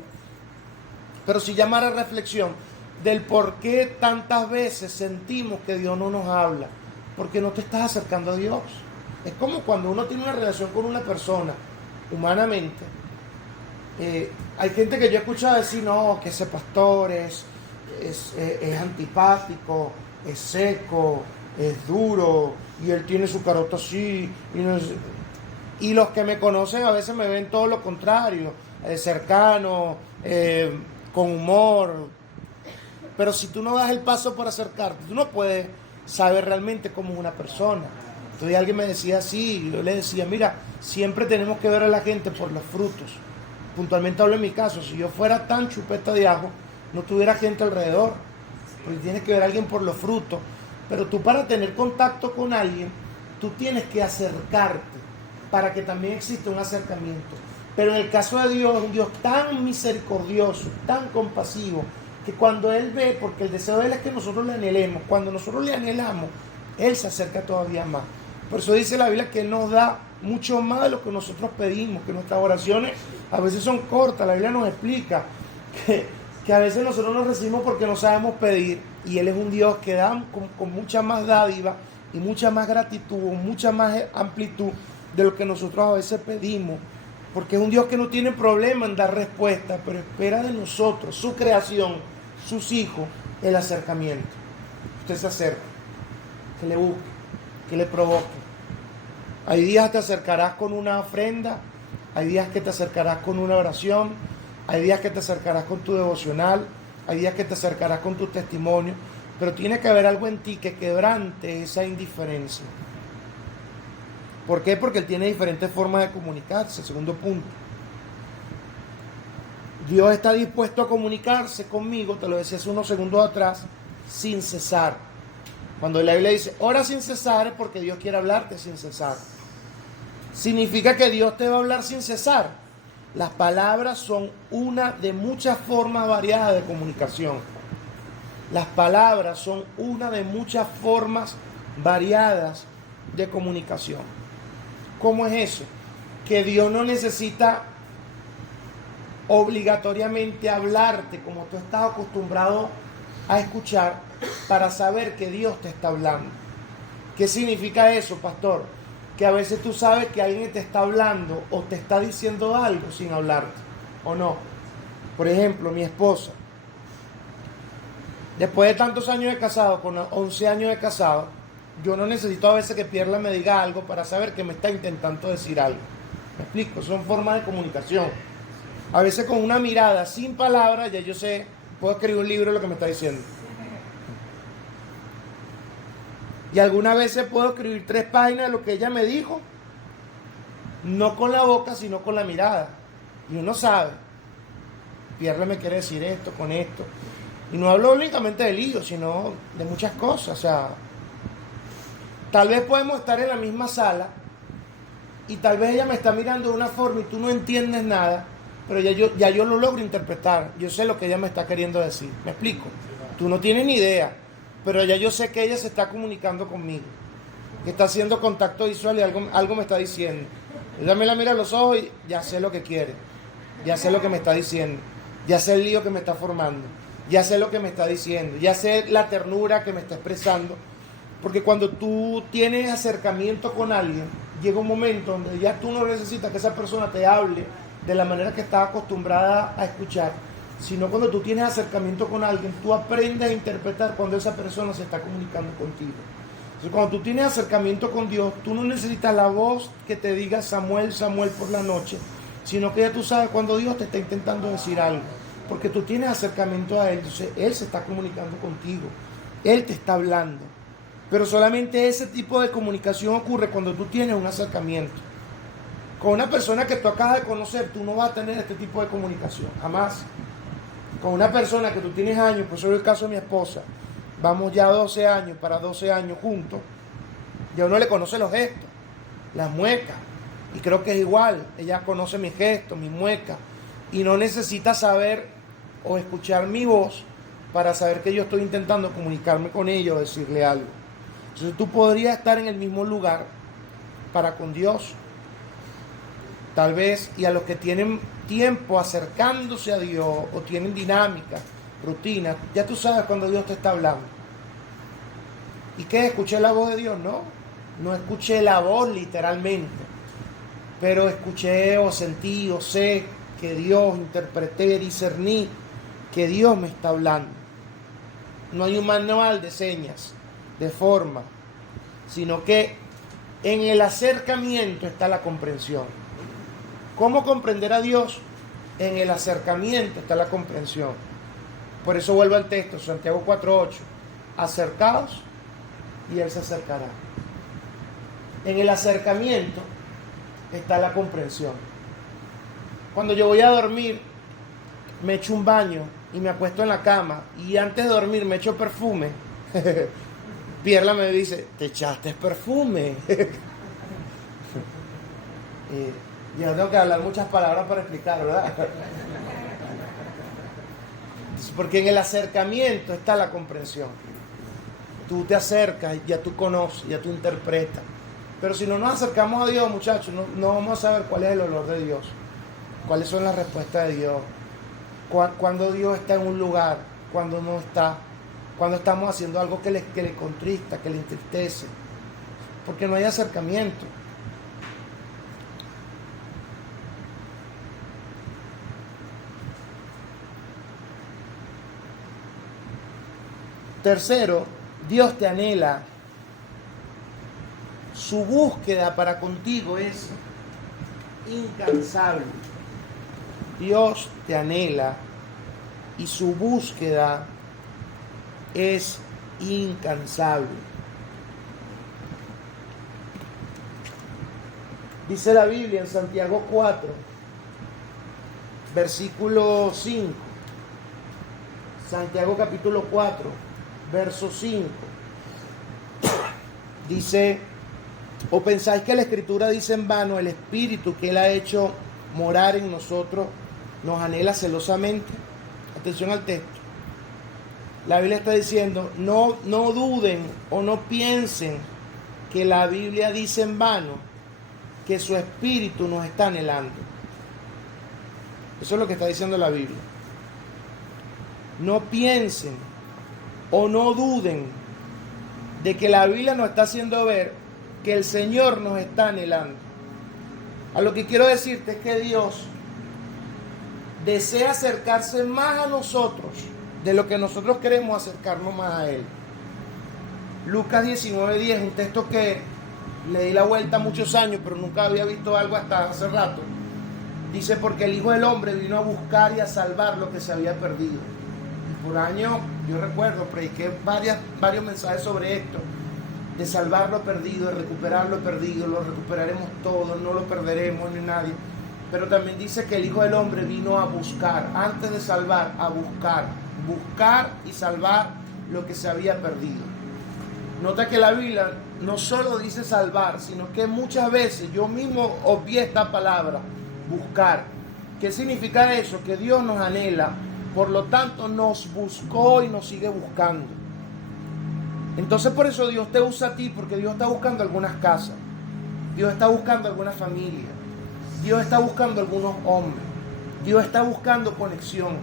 pero sí llamar a reflexión del por qué tantas veces sentimos que Dios no nos habla, porque no te estás acercando a Dios. Es como cuando uno tiene una relación con una persona, humanamente. Hay gente que yo he escuchado decir, no, que ese pastor es antipático, es seco, es duro, y él tiene su carota así. Y los que me conocen a veces me ven todo lo contrario, cercano, con humor. Pero si tú no das el paso por acercarte, tú no puedes saber realmente cómo es una persona. Entonces alguien me decía así, y yo le decía, mira, siempre tenemos que ver a la gente por los frutos. Puntualmente hablo en mi caso, si yo fuera tan chupeta de ajo, no tuviera gente alrededor, porque tienes que ver a alguien por los frutos. Pero tú, para tener contacto con alguien, tú tienes que acercarte, para que también exista un acercamiento. Pero en el caso de Dios, un Dios tan misericordioso, tan compasivo, que cuando Él ve, porque el deseo de Él es que nosotros le anhelemos, cuando nosotros le anhelamos, Él se acerca todavía más. Por eso dice la Biblia que Él nos da mucho más de lo que nosotros pedimos, que nuestras oraciones a veces son cortas. La Biblia nos explica que a veces nosotros nos recibimos porque no sabemos pedir, y Él es un Dios que da con mucha más dádiva y mucha más gratitud, mucha más amplitud de lo que nosotros a veces pedimos, porque es un Dios que no tiene problema en dar respuesta, pero espera de nosotros, su creación, sus hijos, el acercamiento. Usted se acerca, que le busque, que le provoque. Hay días que te acercarás con una ofrenda, hay días que te acercarás con una oración, hay días que te acercarás con tu devocional, hay días que te acercarás con tu testimonio, pero tiene que haber algo en ti que quebrante esa indiferencia. ¿Por qué? Porque Él tiene diferentes formas de comunicarse. Segundo punto, Dios está dispuesto a comunicarse conmigo, te lo decía hace unos segundos atrás, sin cesar. Cuando la Biblia dice, ora sin cesar, es porque Dios quiere hablarte sin cesar. Significa que Dios te va a hablar sin cesar. Las palabras son una de muchas formas variadas de comunicación. Las palabras son una de muchas formas variadas de comunicación. ¿Cómo es eso? Que Dios no necesita obligatoriamente hablarte como tú estás acostumbrado a escuchar para saber que Dios te está hablando. ¿Qué significa eso, pastor? Que a veces tú sabes que alguien te está hablando o te está diciendo algo sin hablarte, ¿o no? Por ejemplo, mi esposa, después de tantos años de casado, con 11 años de casado, yo no necesito a veces que Pierla me diga algo para saber que me está intentando decir algo. ¿Me explico? Son formas de comunicación. A veces con una mirada, sin palabras, ya yo sé, puedo escribir un libro de lo que me está diciendo. Y algunas veces puedo escribir 3 páginas de lo que ella me dijo, no con la boca, sino con la mirada. Y uno sabe, Pierre me quiere decir esto, con esto. Y no hablo únicamente de lío, sino de muchas cosas. O sea, tal vez podemos estar en la misma sala y tal vez ella me está mirando de una forma y tú no entiendes nada, pero ya yo lo logro interpretar. Yo sé lo que ella me está queriendo decir. ¿Me explico? Tú no tienes ni idea, pero ya yo sé que ella se está comunicando conmigo. que está haciendo contacto visual y algo me está diciendo. Ella me la mira a los ojos y ya sé lo que quiere, ya sé lo que me está diciendo, ya sé el lío que me está formando, ya sé lo que me está diciendo, ya sé la ternura que me está expresando. Porque cuando tú tienes acercamiento con alguien, llega un momento donde ya tú no necesitas que esa persona te hable de la manera que estás acostumbrada a escuchar, sino cuando tú tienes acercamiento con alguien, tú aprendes a interpretar cuando esa persona se está comunicando contigo. Entonces, cuando tú tienes acercamiento con Dios, tú no necesitas la voz que te diga Samuel, Samuel por la noche, sino que ya tú sabes cuando Dios te está intentando decir algo, porque tú tienes acercamiento a Él, entonces Él se está comunicando contigo, Él te está hablando. Pero solamente ese tipo de comunicación ocurre cuando tú tienes un acercamiento. Con una persona que tú acabas de conocer, tú no vas a tener este tipo de comunicación, jamás. Con una persona que tú tienes años, pues soy el caso de mi esposa, vamos ya 12 años, para 12 años juntos, ya uno le conoce los gestos, las muecas, y creo que es igual, ella conoce mis gestos, mis muecas, y no necesita saber o escuchar mi voz para saber que yo estoy intentando comunicarme con ella o decirle algo. Entonces tú podrías estar en el mismo lugar para con Dios, tal vez, y a los que tienen tiempo acercándose a Dios o tienen dinámica, rutina, ya tú sabes cuando Dios te está hablando. ¿Y qué? ¿Escuché la voz de Dios? No escuché la voz literalmente, pero escuché o sentí o sé que Dios, interpreté, discerní que Dios me está hablando. No hay un manual de señas, de forma, sino que en el acercamiento está la comprensión. ¿Cómo comprender a Dios? En el acercamiento está la comprensión. Por eso vuelvo al texto, Santiago 4:8. Acercaos y Él se acercará. En el acercamiento está la comprensión. Cuando yo voy a dormir, me echo un baño y me acuesto en la cama y antes de dormir me echo perfume. Pierla me dice, te echaste perfume. Yo tengo que hablar muchas palabras para explicar, ¿verdad? Porque en el acercamiento está la comprensión. Tú te acercas, ya tú conoces, ya tú interpretas. Pero si no nos acercamos a Dios, muchachos, no vamos a saber cuál es el olor de Dios, cuáles son las respuestas de Dios, cuando Dios está en un lugar, cuando no está, cuando estamos haciendo algo que le contrista, que le entristece, porque no hay acercamiento. Tercero, Dios te anhela. Su búsqueda para contigo es incansable. Dios te anhela y su búsqueda es incansable. Dice la Biblia en Santiago 4, versículo 5. Santiago capítulo 4, verso 5. Dice, ¿o pensáis que la Escritura dice en vano, el Espíritu que Él ha hecho morar en nosotros nos anhela celosamente? Atención al texto. La Biblia está diciendo, no duden o no piensen que la Biblia dice en vano que su Espíritu nos está anhelando. Eso es lo que está diciendo la Biblia. No piensen o no duden de que la Biblia nos está haciendo ver que el Señor nos está anhelando. A lo que quiero decirte es que Dios desea acercarse más a nosotros de lo que nosotros queremos acercarnos más a Él. Lucas 19:10, un texto que le di la vuelta muchos años, pero nunca había visto algo hasta hace rato. Dice, porque el Hijo del Hombre vino a buscar y a salvar lo que se había perdido. Y por años, yo recuerdo, prediqué varios mensajes sobre esto, de salvar lo perdido, de recuperar lo perdido, lo recuperaremos todo, no lo perderemos ni nadie. Pero también dice que el Hijo del Hombre vino a buscar, antes de salvar, a buscar y salvar lo que se había perdido. Nota que la Biblia no solo dice salvar, sino que muchas veces yo mismo obvié esta palabra, buscar. ¿Qué significa eso? Que Dios nos anhela, por lo tanto nos buscó y nos sigue buscando. Entonces por eso Dios te usa a ti, porque Dios está buscando algunas casas, Dios está buscando algunas familias, Dios está buscando algunos hombres, Dios está buscando conexión.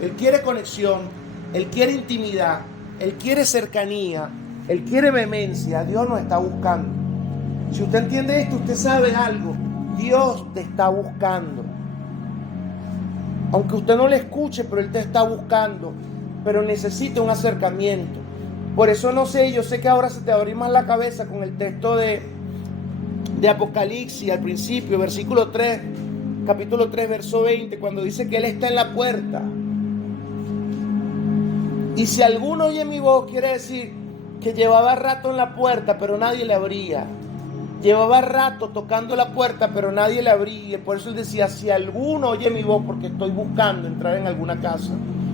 Él quiere conexión, Él quiere intimidad, Él quiere cercanía, Él quiere vehemencia. Dios nos está buscando. Si usted entiende esto, usted sabe algo. Dios te está buscando. Aunque usted no le escuche, pero Él te está buscando. Pero necesita un acercamiento. Por eso no sé, yo sé que ahora se te va a abrir más la cabeza con el texto de Apocalipsis al principio, versículo 3, capítulo 3, verso 20, cuando dice que Él está en la puerta. Y si alguno oye mi voz, quiere decir que llevaba rato en la puerta, pero nadie le abría. Llevaba rato tocando la puerta, pero nadie le abría. Por eso Él decía, si alguno oye mi voz, porque estoy buscando entrar en alguna casa,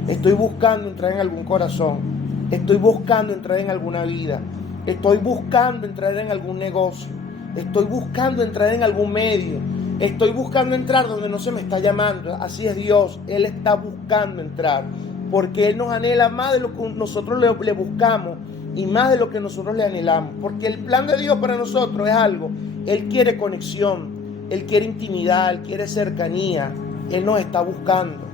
estoy buscando entrar en algún corazón, estoy buscando entrar en alguna vida, estoy buscando entrar en algún negocio, estoy buscando entrar en algún medio, estoy buscando entrar donde no se me está llamando. Así es Dios, Él está buscando entrar, porque Él nos anhela más de lo que nosotros le buscamos y más de lo que nosotros le anhelamos. Porque el plan de Dios para nosotros es algo. Él quiere conexión, Él quiere intimidad, Él quiere cercanía. Él nos está buscando.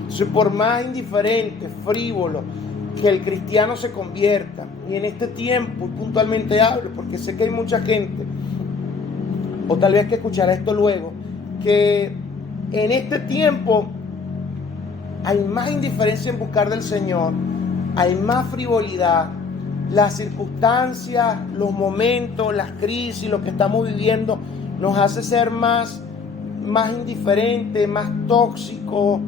Entonces, por más indiferente, frívolo que el cristiano se convierta, y en este tiempo puntualmente hablo, porque sé que hay mucha gente, o tal vez que escuchará esto luego, que en este tiempo hay más indiferencia en buscar del Señor, hay más frivolidad. Las circunstancias, los momentos, las crisis, lo que estamos viviendo nos hace ser más indiferentes, más tóxicos.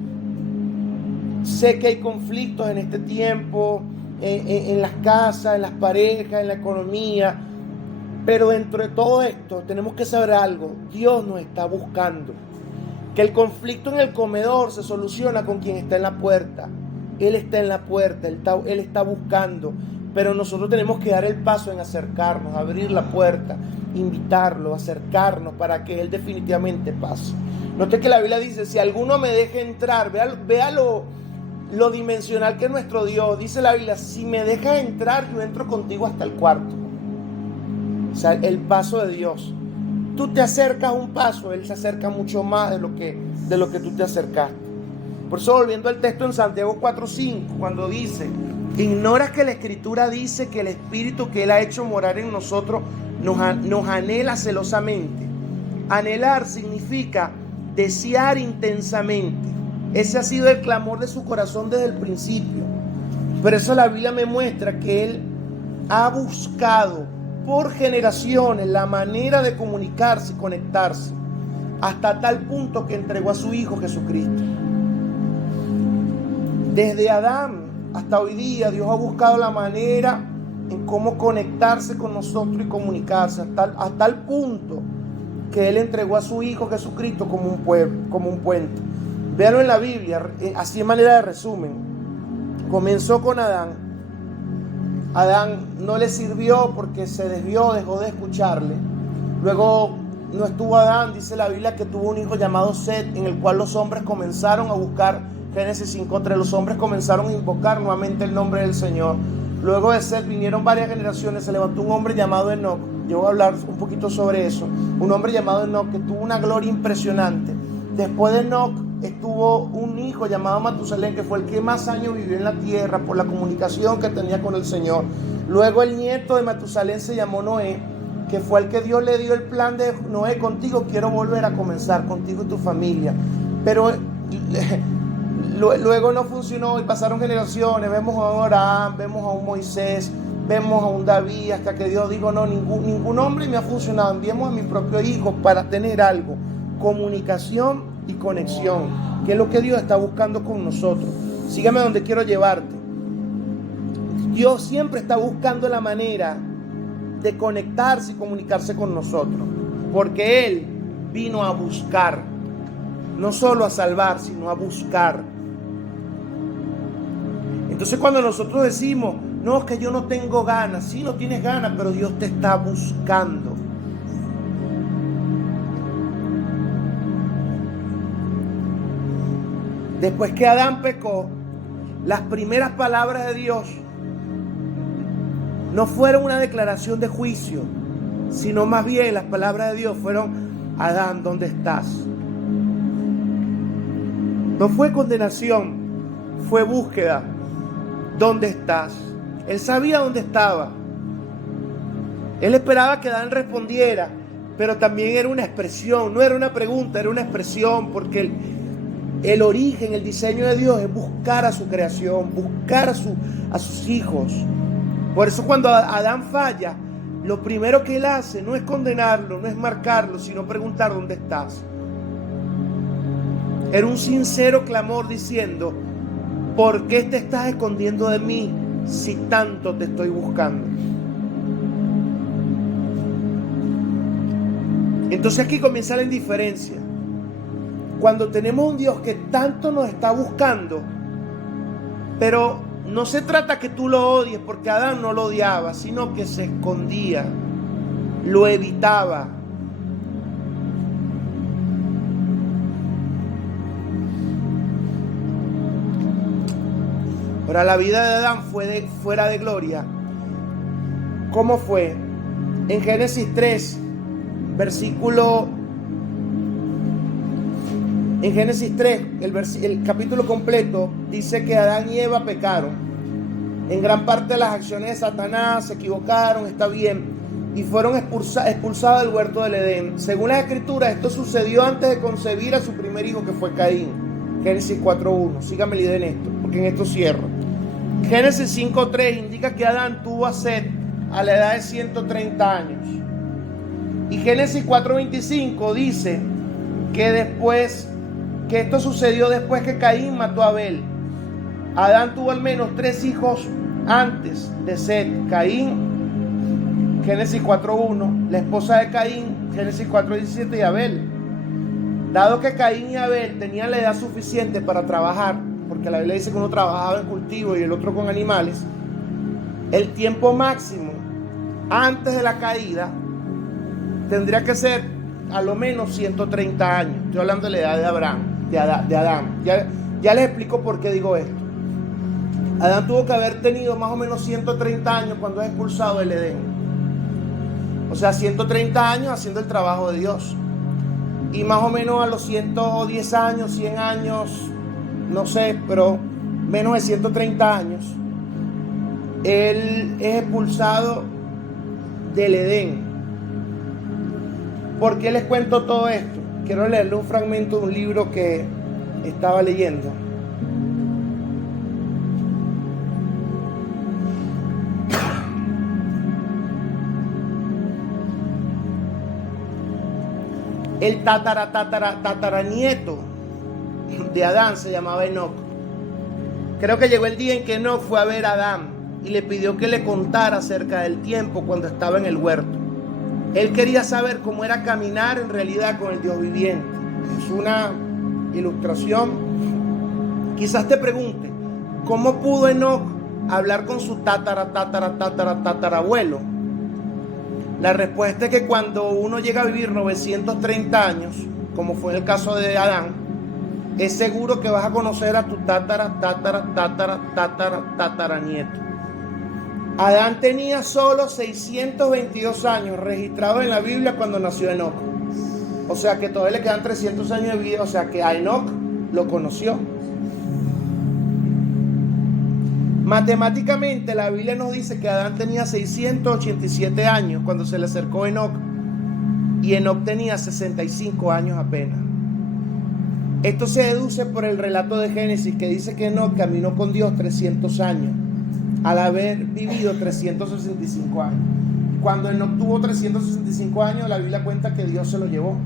Sé que hay conflictos en este tiempo, en las casas, en las parejas, en la economía, pero dentro de todo esto tenemos que saber algo. Dios nos está buscando. Que el conflicto en el comedor se soluciona con quien está en la puerta. Él está en la puerta, Él está buscando, pero nosotros tenemos que dar el paso en acercarnos, abrir la puerta, invitarlo, acercarnos para que Él definitivamente pase. Note que la Biblia dice, si alguno me deja entrar, vea lo dimensional que es nuestro Dios. Dice la Biblia, si me dejas entrar, yo entro contigo hasta el cuarto. O sea, el paso de Dios. Tú te acercas un paso, Él se acerca mucho más de lo que tú te acercaste. Por eso, volviendo al texto en Santiago 4:5, cuando dice, ignoras que la Escritura dice que el Espíritu que Él ha hecho morar en nosotros nos anhela celosamente. Anhelar significa desear intensamente. Ese ha sido el clamor de su corazón desde el principio. Por eso la Biblia me muestra que Él ha buscado por generaciones la manera de comunicarse y conectarse, hasta tal punto que entregó a su Hijo Jesucristo. Desde Adán hasta hoy día, Dios ha buscado la manera en cómo conectarse con nosotros y comunicarse, hasta tal punto que Él entregó a su Hijo Jesucristo como un puente. Véanlo en la Biblia, así en manera de resumen. Comenzó con Adán. Adán no le sirvió porque se desvió, dejó de escucharle. Luego no estuvo Adán, dice la Biblia que tuvo un hijo llamado Set, en el cual los hombres comenzaron a buscar, Génesis 5:3, los hombres comenzaron a invocar nuevamente el nombre del Señor. Luego de Set vinieron varias generaciones, se levantó un hombre llamado Enoc. Yo voy a hablar un poquito sobre eso. Un hombre llamado Enoc que tuvo una gloria impresionante. Después de Enoc estuvo un hijo llamado Matusalén, que fue el que más años vivió en la tierra por la comunicación que tenía con el Señor. Luego el nieto de Matusalén se llamó Noé, que fue el que Dios le dio el plan de Noé, contigo quiero volver a comenzar, contigo y tu familia. Pero luego no funcionó y pasaron generaciones. Vemos a un Abraham, vemos a un Moisés, vemos a un David, hasta que Dios dijo, no, ningún hombre me ha funcionado, enviemos a mi propio hijo para tener algo, comunicación y conexión, que es lo que Dios está buscando con nosotros. Sígame donde quiero llevarte. Dios siempre está buscando la manera de conectarse y comunicarse con nosotros, porque Él vino a buscar, no solo a salvar, sino a buscar. Entonces cuando nosotros decimos, no, es que yo no tengo ganas, sí, no tienes ganas, pero Dios te está buscando. Después que Adán pecó, las primeras palabras de Dios no fueron una declaración de juicio, sino más bien las palabras de Dios fueron: Adán, ¿dónde estás? No fue condenación, fue búsqueda. ¿Dónde estás? Él sabía dónde estaba. Él esperaba que Adán respondiera, pero también era una expresión, no era una pregunta, era una expresión, porque el origen, el diseño de Dios es buscar a su creación, buscar a sus hijos. Por eso cuando Adán falla, lo primero que él hace no es condenarlo, no es marcarlo, sino preguntar: ¿dónde estás? Era un sincero clamor diciendo: ¿por qué te estás escondiendo de mí si tanto te estoy buscando? Entonces aquí comienza la indiferencia. Cuando tenemos un Dios que tanto nos está buscando, pero no se trata que tú lo odies, porque Adán no lo odiaba, sino que se escondía, lo evitaba. Ahora, la vida de Adán fue fuera de gloria. ¿Cómo fue? En Génesis 3, en Génesis 3, el capítulo completo dice que Adán y Eva pecaron. En gran parte de las acciones de Satanás se equivocaron, está bien, y fueron expulsados del huerto del Edén. Según las escrituras, esto sucedió antes de concebir a su primer hijo, que fue Caín. Génesis 4.1. Síganme en esto, porque en esto cierro. Génesis 5.3 indica que Adán tuvo a Set a la edad de 130 años. Y Génesis 4.25 dice que esto sucedió después que Caín mató a Abel. Adán tuvo al menos 3 hijos antes de Set: Caín, Génesis 4.1, la esposa de Caín, Génesis 4.17, y Abel. Dado que Caín y Abel tenían la edad suficiente para trabajar, porque la Biblia dice que uno trabajaba en cultivo y el otro con animales, el tiempo máximo antes de la caída tendría que ser a lo menos 130 años. Estoy hablando de la edad de Adán. Ya les explico por qué digo esto. Adán tuvo que haber tenido más o menos 130 años cuando es expulsado del Edén. O sea, 130 años haciendo el trabajo de Dios. Y más o menos a los 110 años, 100 años, no sé, pero menos de 130 años, él es expulsado del Edén. ¿Por qué les cuento todo esto? Quiero leerle un fragmento de un libro que estaba leyendo. El tataranieto de Adán se llamaba Enoc. Creo que llegó el día en que Enoc fue a ver a Adán y le pidió que le contara acerca del tiempo cuando estaba en el huerto. Él quería saber cómo era caminar en realidad con el Dios viviente. Es una ilustración. Quizás te pregunte, ¿cómo pudo Enoc hablar con su tatarabuelo? La respuesta es que cuando uno llega a vivir 930 años, como fue en el caso de Adán, es seguro que vas a conocer a tu tataranieto. Adán tenía solo 622 años registrados en la Biblia cuando nació Enoc. O sea que todavía le quedan 300 años de vida. O sea que a Enoc lo conoció. Matemáticamente la Biblia nos dice que Adán tenía 687 años cuando se le acercó Enoc. Y Enoc tenía 65 años apenas. Esto se deduce por el relato de Génesis, que dice que Enoc caminó con Dios 300 años. Al haber vivido 365 años. Cuando Enoc tuvo 365 años, la Biblia cuenta que Dios se lo llevó.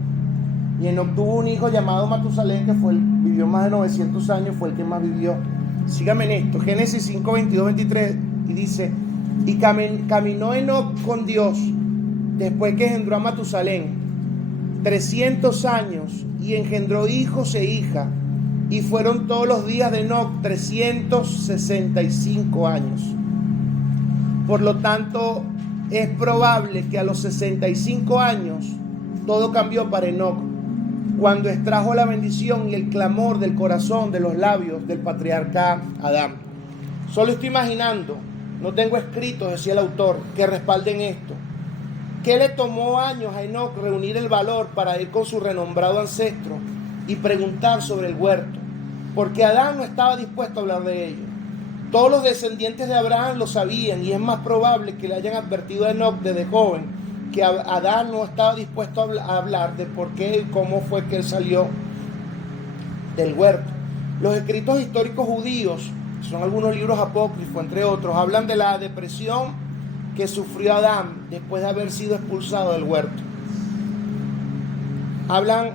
Y Enoc tuvo un hijo llamado Matusalén, que vivió más de 900 años, fue el que más vivió. Síganme en esto, Génesis 5, 22, 23, y dice: y caminó Enoc con Dios después que engendró a Matusalén 300 años, y engendró hijos e hijas. Y fueron todos los días de Enoc 365 años. Por lo tanto, es probable que a los 65 años todo cambió para Enoc, cuando extrajo la bendición y el clamor del corazón, de los labios del patriarca Adán. Solo estoy imaginando, no tengo escritos, decía el autor, que respalden esto. ¿Qué le tomó años a Enoc reunir el valor para ir con su renombrado ancestro y preguntar sobre el huerto? Porque Adán no estaba dispuesto a hablar de ello. Todos los descendientes de Abraham lo sabían, y es más probable que le hayan advertido a Enoc desde joven que Adán no estaba dispuesto a hablar de por qué y cómo fue que él salió del huerto. Los escritos históricos judíos, son algunos libros apócrifos, entre otros, hablan de la depresión que sufrió Adán después de haber sido expulsado del huerto. Hablan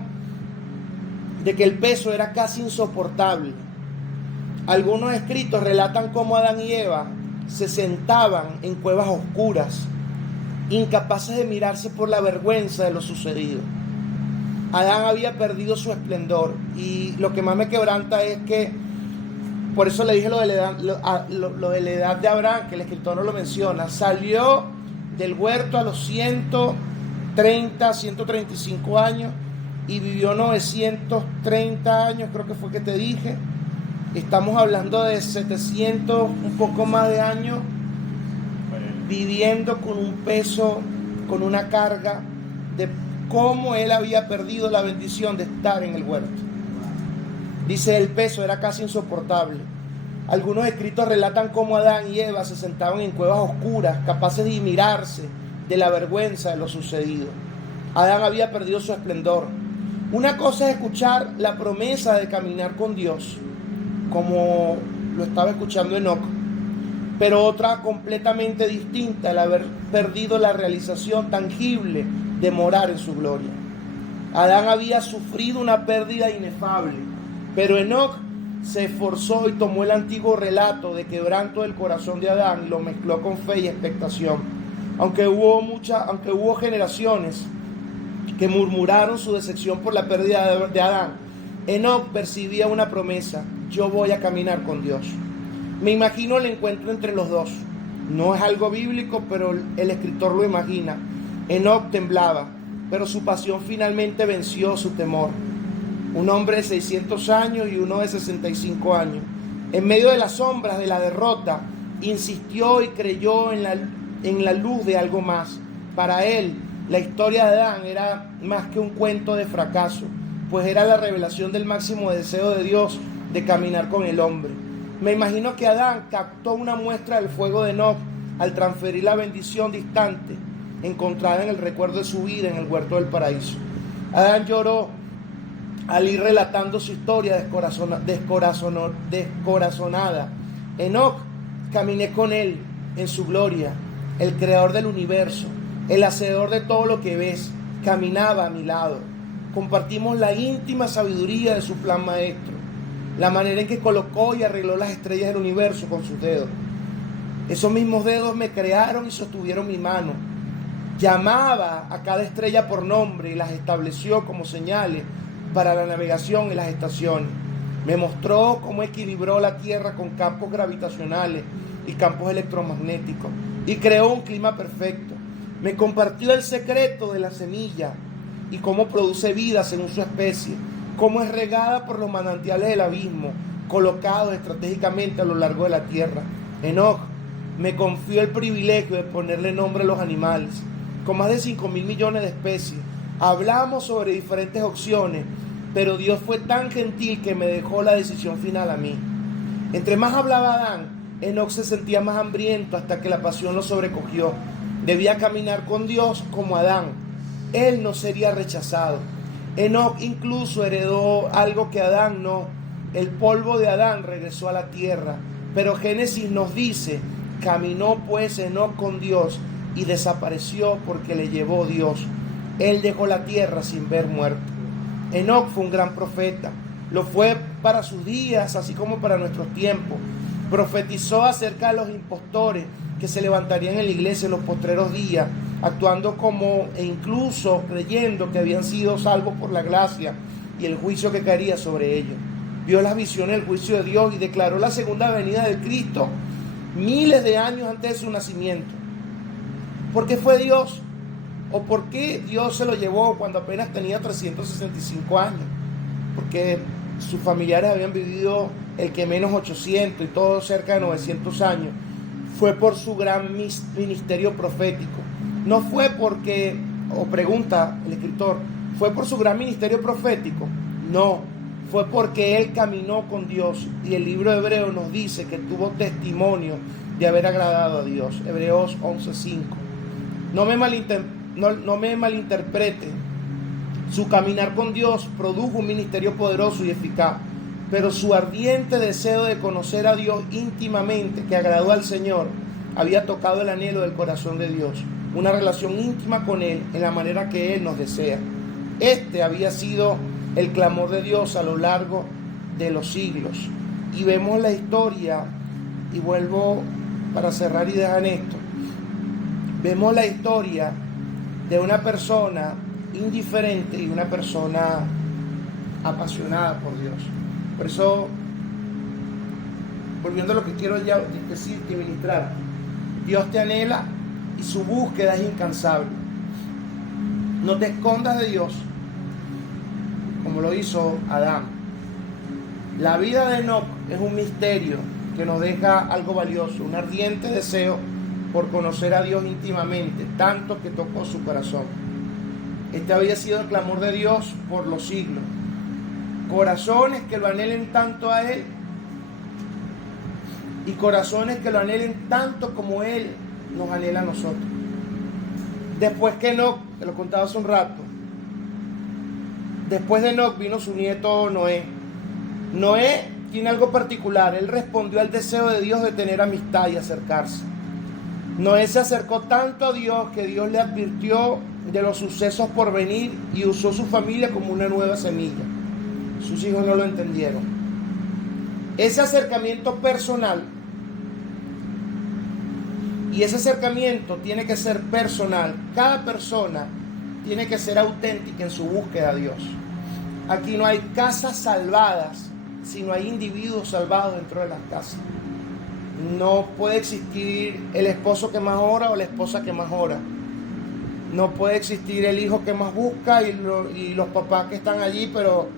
de que el peso era casi insoportable. Algunos escritos relatan cómo Adán y Eva se sentaban en cuevas oscuras, incapaces de mirarse por la vergüenza de lo sucedido. Adán había perdido su esplendor, y lo que más me quebranta es que, por eso le dije lo de la edad de Abraham, que el escritor no lo menciona, salió del huerto a los 130, 135 años y vivió 930 años, creo que fue que te dije. Estamos hablando de 700, un poco más de años, viviendo con un peso, con una carga de cómo él había perdido la bendición de estar en el huerto. Dice, el peso era casi insoportable. Algunos escritos relatan cómo Adán y Eva se sentaban en cuevas oscuras, capaces de mirarse de la vergüenza de lo sucedido. Adán había perdido su esplendor. Una cosa es escuchar la promesa de caminar con Dios, como lo estaba escuchando Enoc, pero otra completamente distinta, el haber perdido la realización tangible de morar en su gloria. Adán había sufrido una pérdida inefable, pero Enoc se esforzó y tomó el antiguo relato de quebranto del corazón de Adán y lo mezcló con fe y expectación. Aunque hubo generaciones que murmuraron su decepción por la pérdida de Adán, Enoc percibía una promesa: yo voy a caminar con Dios. Me imagino el encuentro entre los dos. No es algo bíblico, pero el escritor lo imagina. Enoc temblaba, pero su pasión finalmente venció su temor. Un hombre de 600 años y uno de 65 años. En medio de las sombras de la derrota, insistió y creyó en la luz de algo más. Para él, la historia de Adán era más que un cuento de fracaso, pues era la revelación del máximo deseo de Dios de caminar con el hombre. Me imagino que Adán captó una muestra del fuego de Enoc al transferir la bendición distante encontrada en el recuerdo de su vida en el huerto del paraíso. Adán lloró al ir relatando su historia descorazonada. Enoc, caminé con él en su gloria, el creador del universo, el hacedor de todo lo que ves, caminaba a mi lado. Compartimos la íntima sabiduría de su plan maestro, la manera en que colocó y arregló las estrellas del universo con sus dedos. Esos mismos dedos me crearon y sostuvieron mi mano. Llamaba a cada estrella por nombre y las estableció como señales para la navegación en las estaciones. Me mostró cómo equilibró la Tierra con campos gravitacionales y campos electromagnéticos y creó un clima perfecto. Me compartió el secreto de la semilla y cómo produce vida según su especie, cómo es regada por los manantiales del abismo, colocados estratégicamente a lo largo de la tierra. Enoc me confió el privilegio de ponerle nombre a los animales, con más de 5.000 millones de especies. Hablamos sobre diferentes opciones, pero Dios fue tan gentil que me dejó la decisión final a mí. Entre más hablaba Adán, Enoc se sentía más hambriento hasta que la pasión lo sobrecogió. Debía caminar con Dios como Adán. Él no sería rechazado. Enoc incluso heredó algo que Adán no. El polvo de Adán regresó a la tierra. Pero Génesis nos dice: caminó pues Enoc con Dios y desapareció porque le llevó Dios. Él dejó la tierra sin ver muerte. Enoc fue un gran profeta. Lo fue para sus días, así como para nuestros tiempos. Profetizó acerca de los impostores que se levantarían en la iglesia en los postreros días, actuando como e incluso creyendo que habían sido salvos por la gracia y el juicio que caería sobre ellos. Vio las visiones del juicio de Dios y declaró la segunda venida de Cristo miles de años antes de su nacimiento. ¿Por qué fue Dios? ¿O por qué Dios se lo llevó cuando apenas tenía 365 años? Porque sus familiares habían vivido el que menos 800 y todo cerca de 900 años, fue por su gran ministerio profético. No fue porque, o pregunta el escritor, ¿fue por su gran ministerio profético? No, fue porque él caminó con Dios, y el libro de Hebreos nos dice que tuvo testimonio de haber agradado a Dios. Hebreos 11:5. No me malinterpreten. Su caminar con Dios produjo un ministerio poderoso y eficaz, pero su ardiente deseo de conocer a Dios íntimamente, que agradó al Señor, había tocado el anhelo del corazón de Dios, una relación íntima con Él en la manera que Él nos desea. Este había sido el clamor de Dios a lo largo de los siglos. Y vemos la historia, y vuelvo para cerrar y dejar esto. Vemos la historia de una persona indiferente y una persona apasionada por Dios. Por eso, volviendo a lo que quiero ya decir y ministrar, Dios te anhela y su búsqueda es incansable. No te escondas de Dios como lo hizo Adán. La vida de Enoc es un misterio que nos deja algo valioso, un ardiente deseo por conocer a Dios íntimamente, tanto que tocó su corazón. Este había sido el clamor de Dios por los siglos. Corazones que lo anhelen tanto a Él, y corazones que lo anhelen tanto como Él nos anhela a nosotros. Después que Enoc, te lo contaba hace un rato, después de Enoc vino su nieto Noé. Noé tiene algo particular. Él respondió al deseo de Dios de tener amistad y acercarse. Noé se acercó tanto a Dios que Dios le advirtió de los sucesos por venir y usó su familia como una nueva semilla. Sus hijos no lo entendieron. Ese acercamiento personal, y ese acercamiento tiene que ser personal. Cada persona tiene que ser auténtica en su búsqueda a Dios. Aquí no hay casas salvadas, sino hay individuos salvados dentro de las casas. No puede existir el esposo que más ora o la esposa que más ora. No puede existir el hijo que más busca y los papás que están allí, pero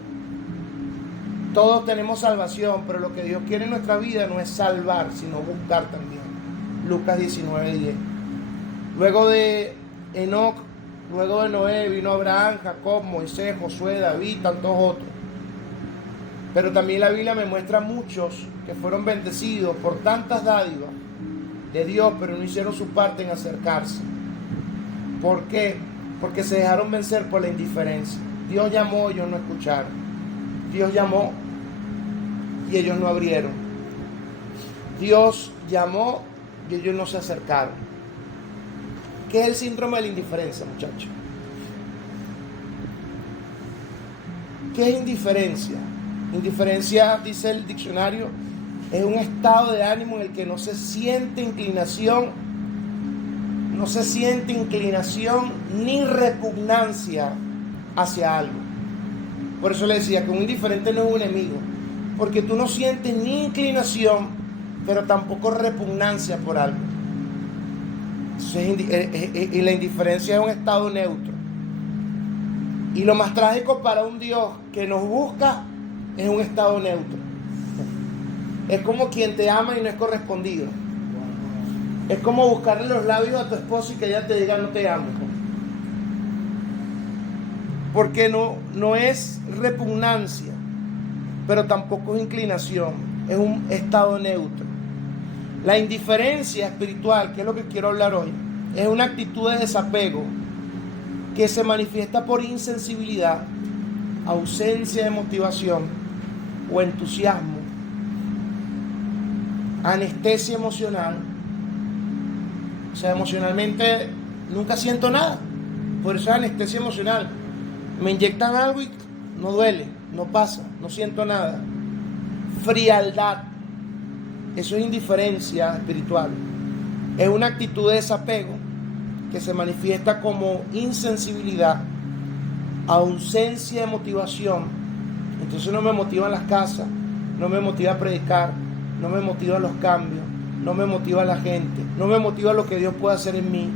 todos tenemos salvación. Pero lo que Dios quiere en nuestra vida no es salvar, sino buscar también. Lucas 19:10. Luego de Enoc, luego de Noé, vino Abraham, Jacob, Moisés, Josué, David, tantos otros. Pero también la Biblia me muestra muchos que fueron bendecidos por tantas dádivas de Dios, pero no hicieron su parte en acercarse. ¿Por qué? Porque se dejaron vencer por la indiferencia. Dios llamó, ellos no escucharon. Dios llamó y ellos no abrieron. Dios llamó y ellos no se acercaron. ¿Qué es el síndrome de la indiferencia, muchachos? ¿Qué es indiferencia? Indiferencia, dice el diccionario, es un estado de ánimo en el que no se siente inclinación ni repugnancia hacia algo. Por eso le decía que un indiferente no es un enemigo, porque tú no sientes ni inclinación, pero tampoco repugnancia por algo. Y la indiferencia es un estado neutro. Y lo más trágico para un Dios que nos busca es un estado neutro. Es como quien te ama y no es correspondido. Es como buscarle los labios a tu esposo y que ella te diga no te amo. Porque no es repugnancia, pero tampoco es inclinación. Es un estado neutro. La indiferencia espiritual, que es lo que quiero hablar hoy, es una actitud de desapego que se manifiesta por insensibilidad, ausencia de motivación o entusiasmo, anestesia emocional. O sea, emocionalmente nunca siento nada. Por eso es anestesia emocional. Me inyectan algo y no duele, no pasa, no siento nada. Frialdad. Eso es indiferencia espiritual. Es una actitud de desapego que se manifiesta como insensibilidad, ausencia de motivación. Entonces no me motivan las casas, no me motiva a predicar, no me motivan los cambios, no me motiva la gente, no me motiva lo que Dios puede hacer en mí,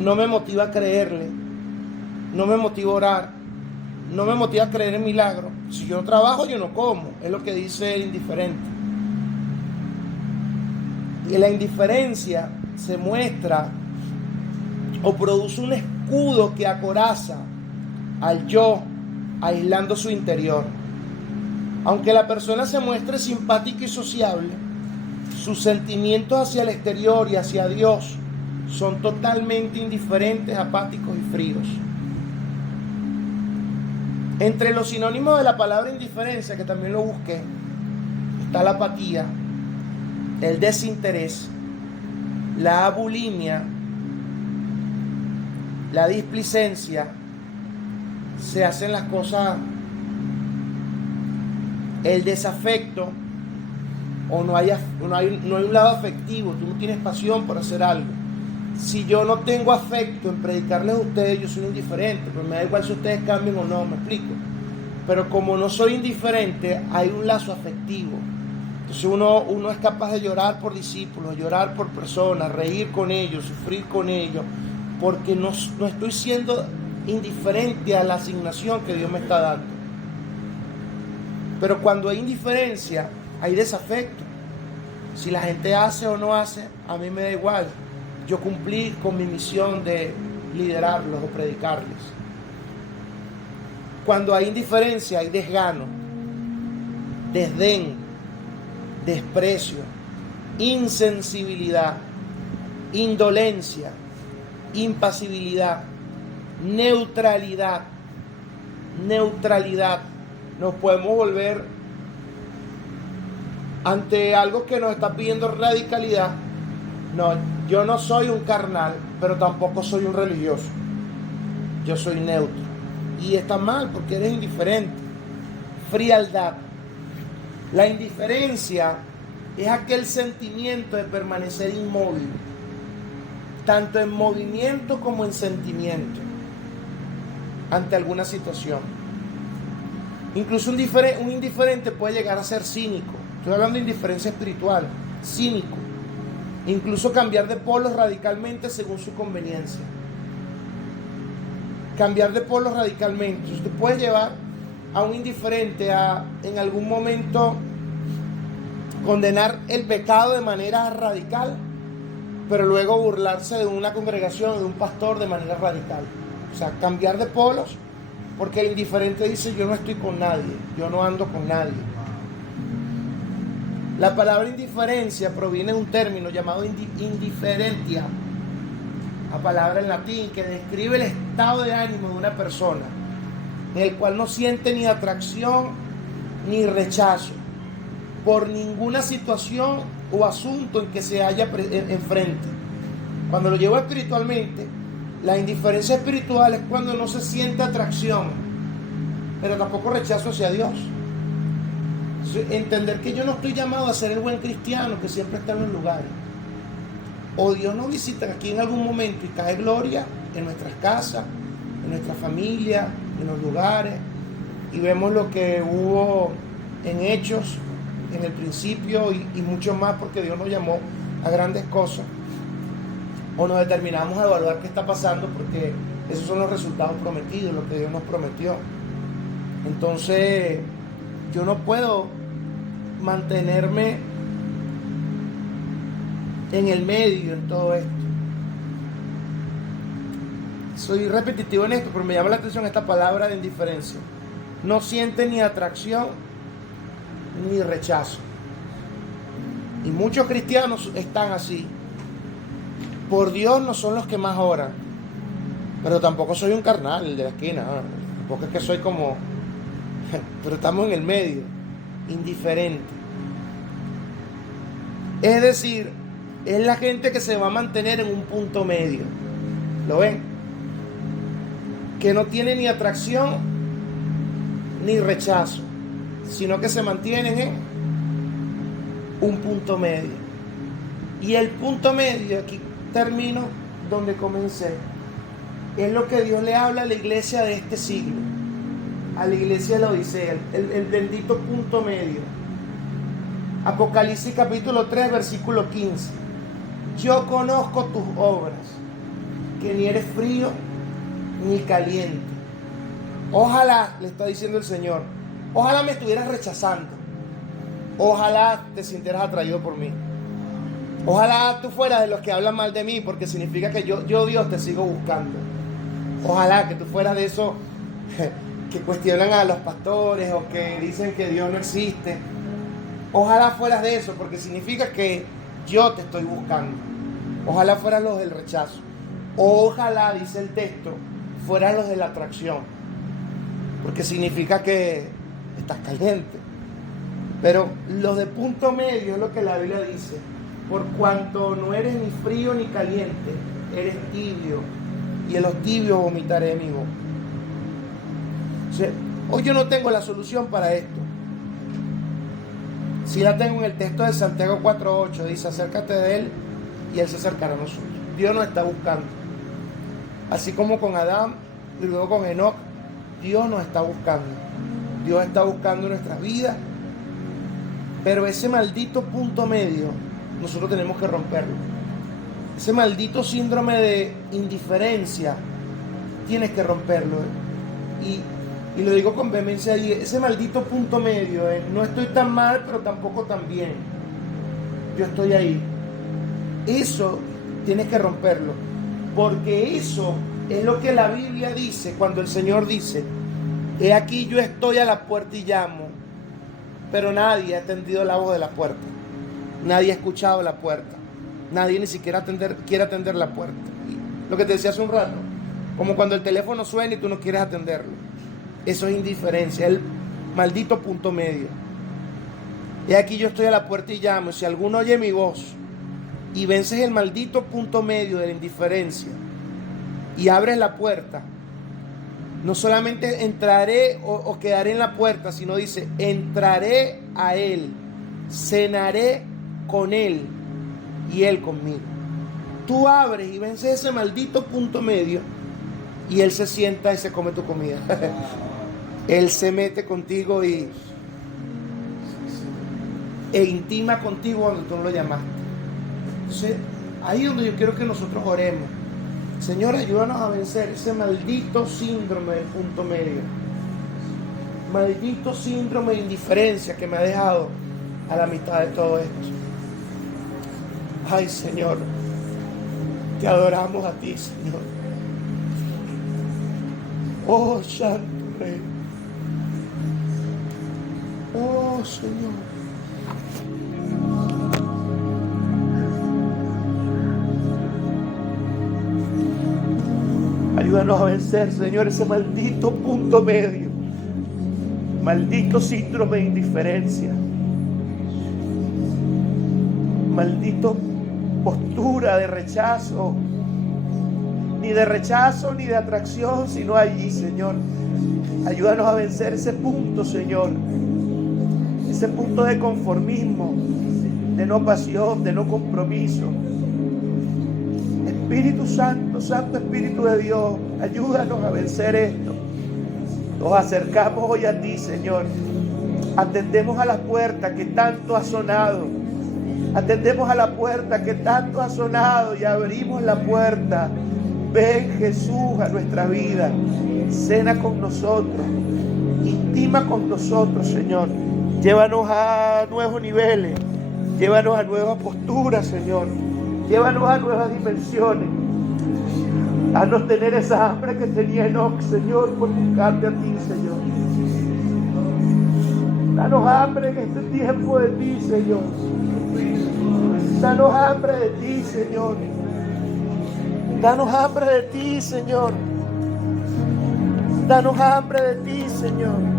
no me motiva a creerle, no me motiva a orar, no me motiva a creer en milagros. Si yo no trabajo, yo no como, es lo que dice el indiferente. Y la indiferencia se muestra o produce un escudo que acoraza al yo, aislando su interior. Aunque la persona se muestre simpática y sociable, sus sentimientos hacia el exterior y hacia Dios son totalmente indiferentes, apáticos y fríos. Entre los sinónimos de la palabra indiferencia, que también lo busqué, está la apatía, el desinterés, la abulimia, la displicencia. Se hacen las cosas, el desafecto, o no hay un lado afectivo. Tú no tienes pasión por hacer algo. Si yo no tengo afecto en predicarles a ustedes, yo soy indiferente, pero me da igual si ustedes cambian o no, me explico. Pero como no soy indiferente, hay un lazo afectivo. Entonces uno es capaz de llorar por discípulos, llorar por personas, reír con ellos, sufrir con ellos, porque no estoy siendo indiferente a la asignación que Dios me está dando. Pero cuando hay indiferencia, hay desafecto. Si la gente hace o no hace, a mí me da igual. Yo cumplí con mi misión de liderarlos o predicarles. Cuando hay indiferencia, hay desgano, desdén, desprecio, insensibilidad, indolencia, impasibilidad, neutralidad. Nos podemos volver ante algo que nos está pidiendo radicalidad. No, yo no soy un carnal, pero tampoco soy un religioso. Yo soy neutro. Y está mal porque eres indiferente. Frialdad. La indiferencia es aquel sentimiento de permanecer inmóvil, tanto en movimiento como en sentimiento, ante alguna situación. Incluso un indiferente puede llegar a ser cínico. Estoy hablando de indiferencia espiritual, cínico. Incluso cambiar de polos radicalmente según su conveniencia. Cambiar de polos radicalmente. Usted puede llevar a un indiferente a, en algún momento, condenar el pecado de manera radical, pero luego burlarse de una congregación, de un pastor de manera radical. O sea, cambiar de polos, porque el indiferente dice: yo no estoy con nadie, yo no ando con nadie. La palabra indiferencia proviene de un término llamado indiferentia, la palabra en latín que describe el estado de ánimo de una persona, en el cual no siente ni atracción ni rechazo por ninguna situación o asunto en que se haya enfrente. Cuando lo llevo espiritualmente, la indiferencia espiritual es cuando no se siente atracción, pero tampoco rechazo hacia Dios. Entender que yo no estoy llamado a ser el buen cristiano que siempre está en los lugares. O Dios nos visita aquí en algún momento y cae gloria en nuestras casas, en nuestra familia, en los lugares, y vemos lo que hubo en Hechos en el principio y mucho más, porque Dios nos llamó a grandes cosas. O nos determinamos a evaluar qué está pasando, porque esos son los resultados prometidos, lo que Dios nos prometió. Entonces yo no puedo mantenerme en el medio en todo esto. Soy repetitivo en esto, pero me llama la atención esta palabra de indiferencia. No siente ni atracción ni rechazo. Y muchos cristianos están así. Por Dios no son los que más oran, pero tampoco soy un carnal, el de la esquina. Tampoco es que soy como... pero estamos en el medio, indiferente. Es decir, es la gente que se va a mantener en un punto medio. ¿Lo ven? Que no tiene ni atracción ni rechazo, sino que se mantienen en un punto medio. Y el punto medio, aquí termino donde comencé, es lo que Dios le habla a la iglesia de este siglo, a la iglesia de la Odisea, el bendito punto medio. Apocalipsis capítulo 3, versículo 15. Yo conozco tus obras, que ni eres frío ni caliente. Ojalá, le está diciendo el Señor, ojalá me estuvieras rechazando, ojalá te sintieras atraído por mí. Ojalá tú fueras de los que hablan mal de mí, porque significa que yo Dios te sigo buscando. Ojalá que tú fueras de esos que cuestionan a los pastores o que dicen que Dios no existe. Ojalá fueras de eso, porque significa que yo te estoy buscando. Ojalá fueran los del rechazo. Ojalá, dice el texto, fueran los de la atracción, porque significa que estás caliente. Pero los de punto medio es lo que la Biblia dice: por cuanto no eres ni frío ni caliente, eres tibio, y en los tibios vomitaré mi boca. O sea, hoy yo no tengo la solución para esto. Sí la tengo en el texto de Santiago 4:8, dice: acércate de Él y Él se acercará a nosotros. Dios nos está buscando. Así como con Adán y luego con Enoc, Dios nos está buscando. Dios está buscando nuestra vida. Pero ese maldito punto medio, nosotros tenemos que romperlo. Ese maldito síndrome de indiferencia, tienes que romperlo. Y lo digo con vehemencia, ese maldito punto medio, no estoy tan mal, pero tampoco tan bien. Yo estoy ahí. Eso tienes que romperlo. Porque eso es lo que la Biblia dice cuando el Señor dice: he aquí yo estoy a la puerta y llamo. Pero nadie ha atendido la voz de la puerta. Nadie ha escuchado la puerta. Nadie ni siquiera quiere atender la puerta. Y lo que te decía hace un rato, como cuando el teléfono suena y tú no quieres atenderlo. Eso es indiferencia, el maldito punto medio. He aquí yo estoy a la puerta y llamo. Si alguno oye mi voz y vences el maldito punto medio de la indiferencia y abres la puerta, no solamente entraré o quedaré en la puerta, sino dice: entraré a Él, cenaré con Él y Él conmigo. Tú abres y vences ese maldito punto medio y Él se sienta y se come tu comida. Él se mete contigo e intima contigo cuando tú no lo llamaste. Entonces, ahí es donde yo quiero que nosotros oremos. Señor, ayúdanos a vencer ese maldito síndrome del punto medio. Maldito síndrome de indiferencia que me ha dejado a la mitad de todo esto. Ay, Señor, te adoramos a ti, Señor. Oh, Santo Rey. Oh, Señor. Ayúdanos a vencer, Señor, ese maldito punto medio. Maldito síndrome de indiferencia. Maldito postura de rechazo. Ni de rechazo ni de atracción, sino allí, Señor. Ayúdanos a vencer ese punto, Señor. Ese punto de conformismo, de no pasión, de no compromiso. Espíritu Santo, Santo Espíritu de Dios, ayúdanos a vencer esto. Nos acercamos hoy a ti, Señor. Atendemos a la puerta que tanto ha sonado. Atendemos a la puerta que tanto ha sonado y abrimos la puerta. Ven, Jesús, a nuestra vida. Cena con nosotros. Intima con nosotros, Señor. Llévanos a nuevos niveles. Llévanos a nuevas posturas, Señor. Llévanos a nuevas dimensiones. Haznos tener esa hambre que tenía Enoc, Señor, por buscarte a ti, Señor. Danos hambre en este tiempo de ti, Señor. Danos hambre de ti, Señor. Danos hambre de ti, Señor. Danos hambre de ti, Señor.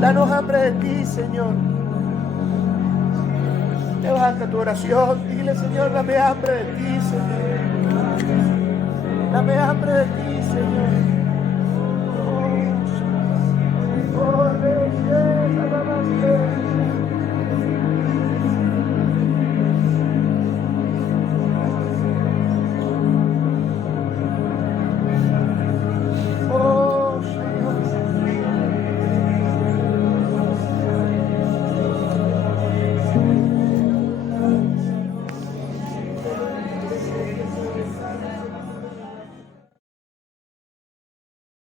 Danos hambre de ti, Señor. Levanta tu oración. Dile, Señor, dame hambre de ti, Señor. Dame hambre de ti, Señor.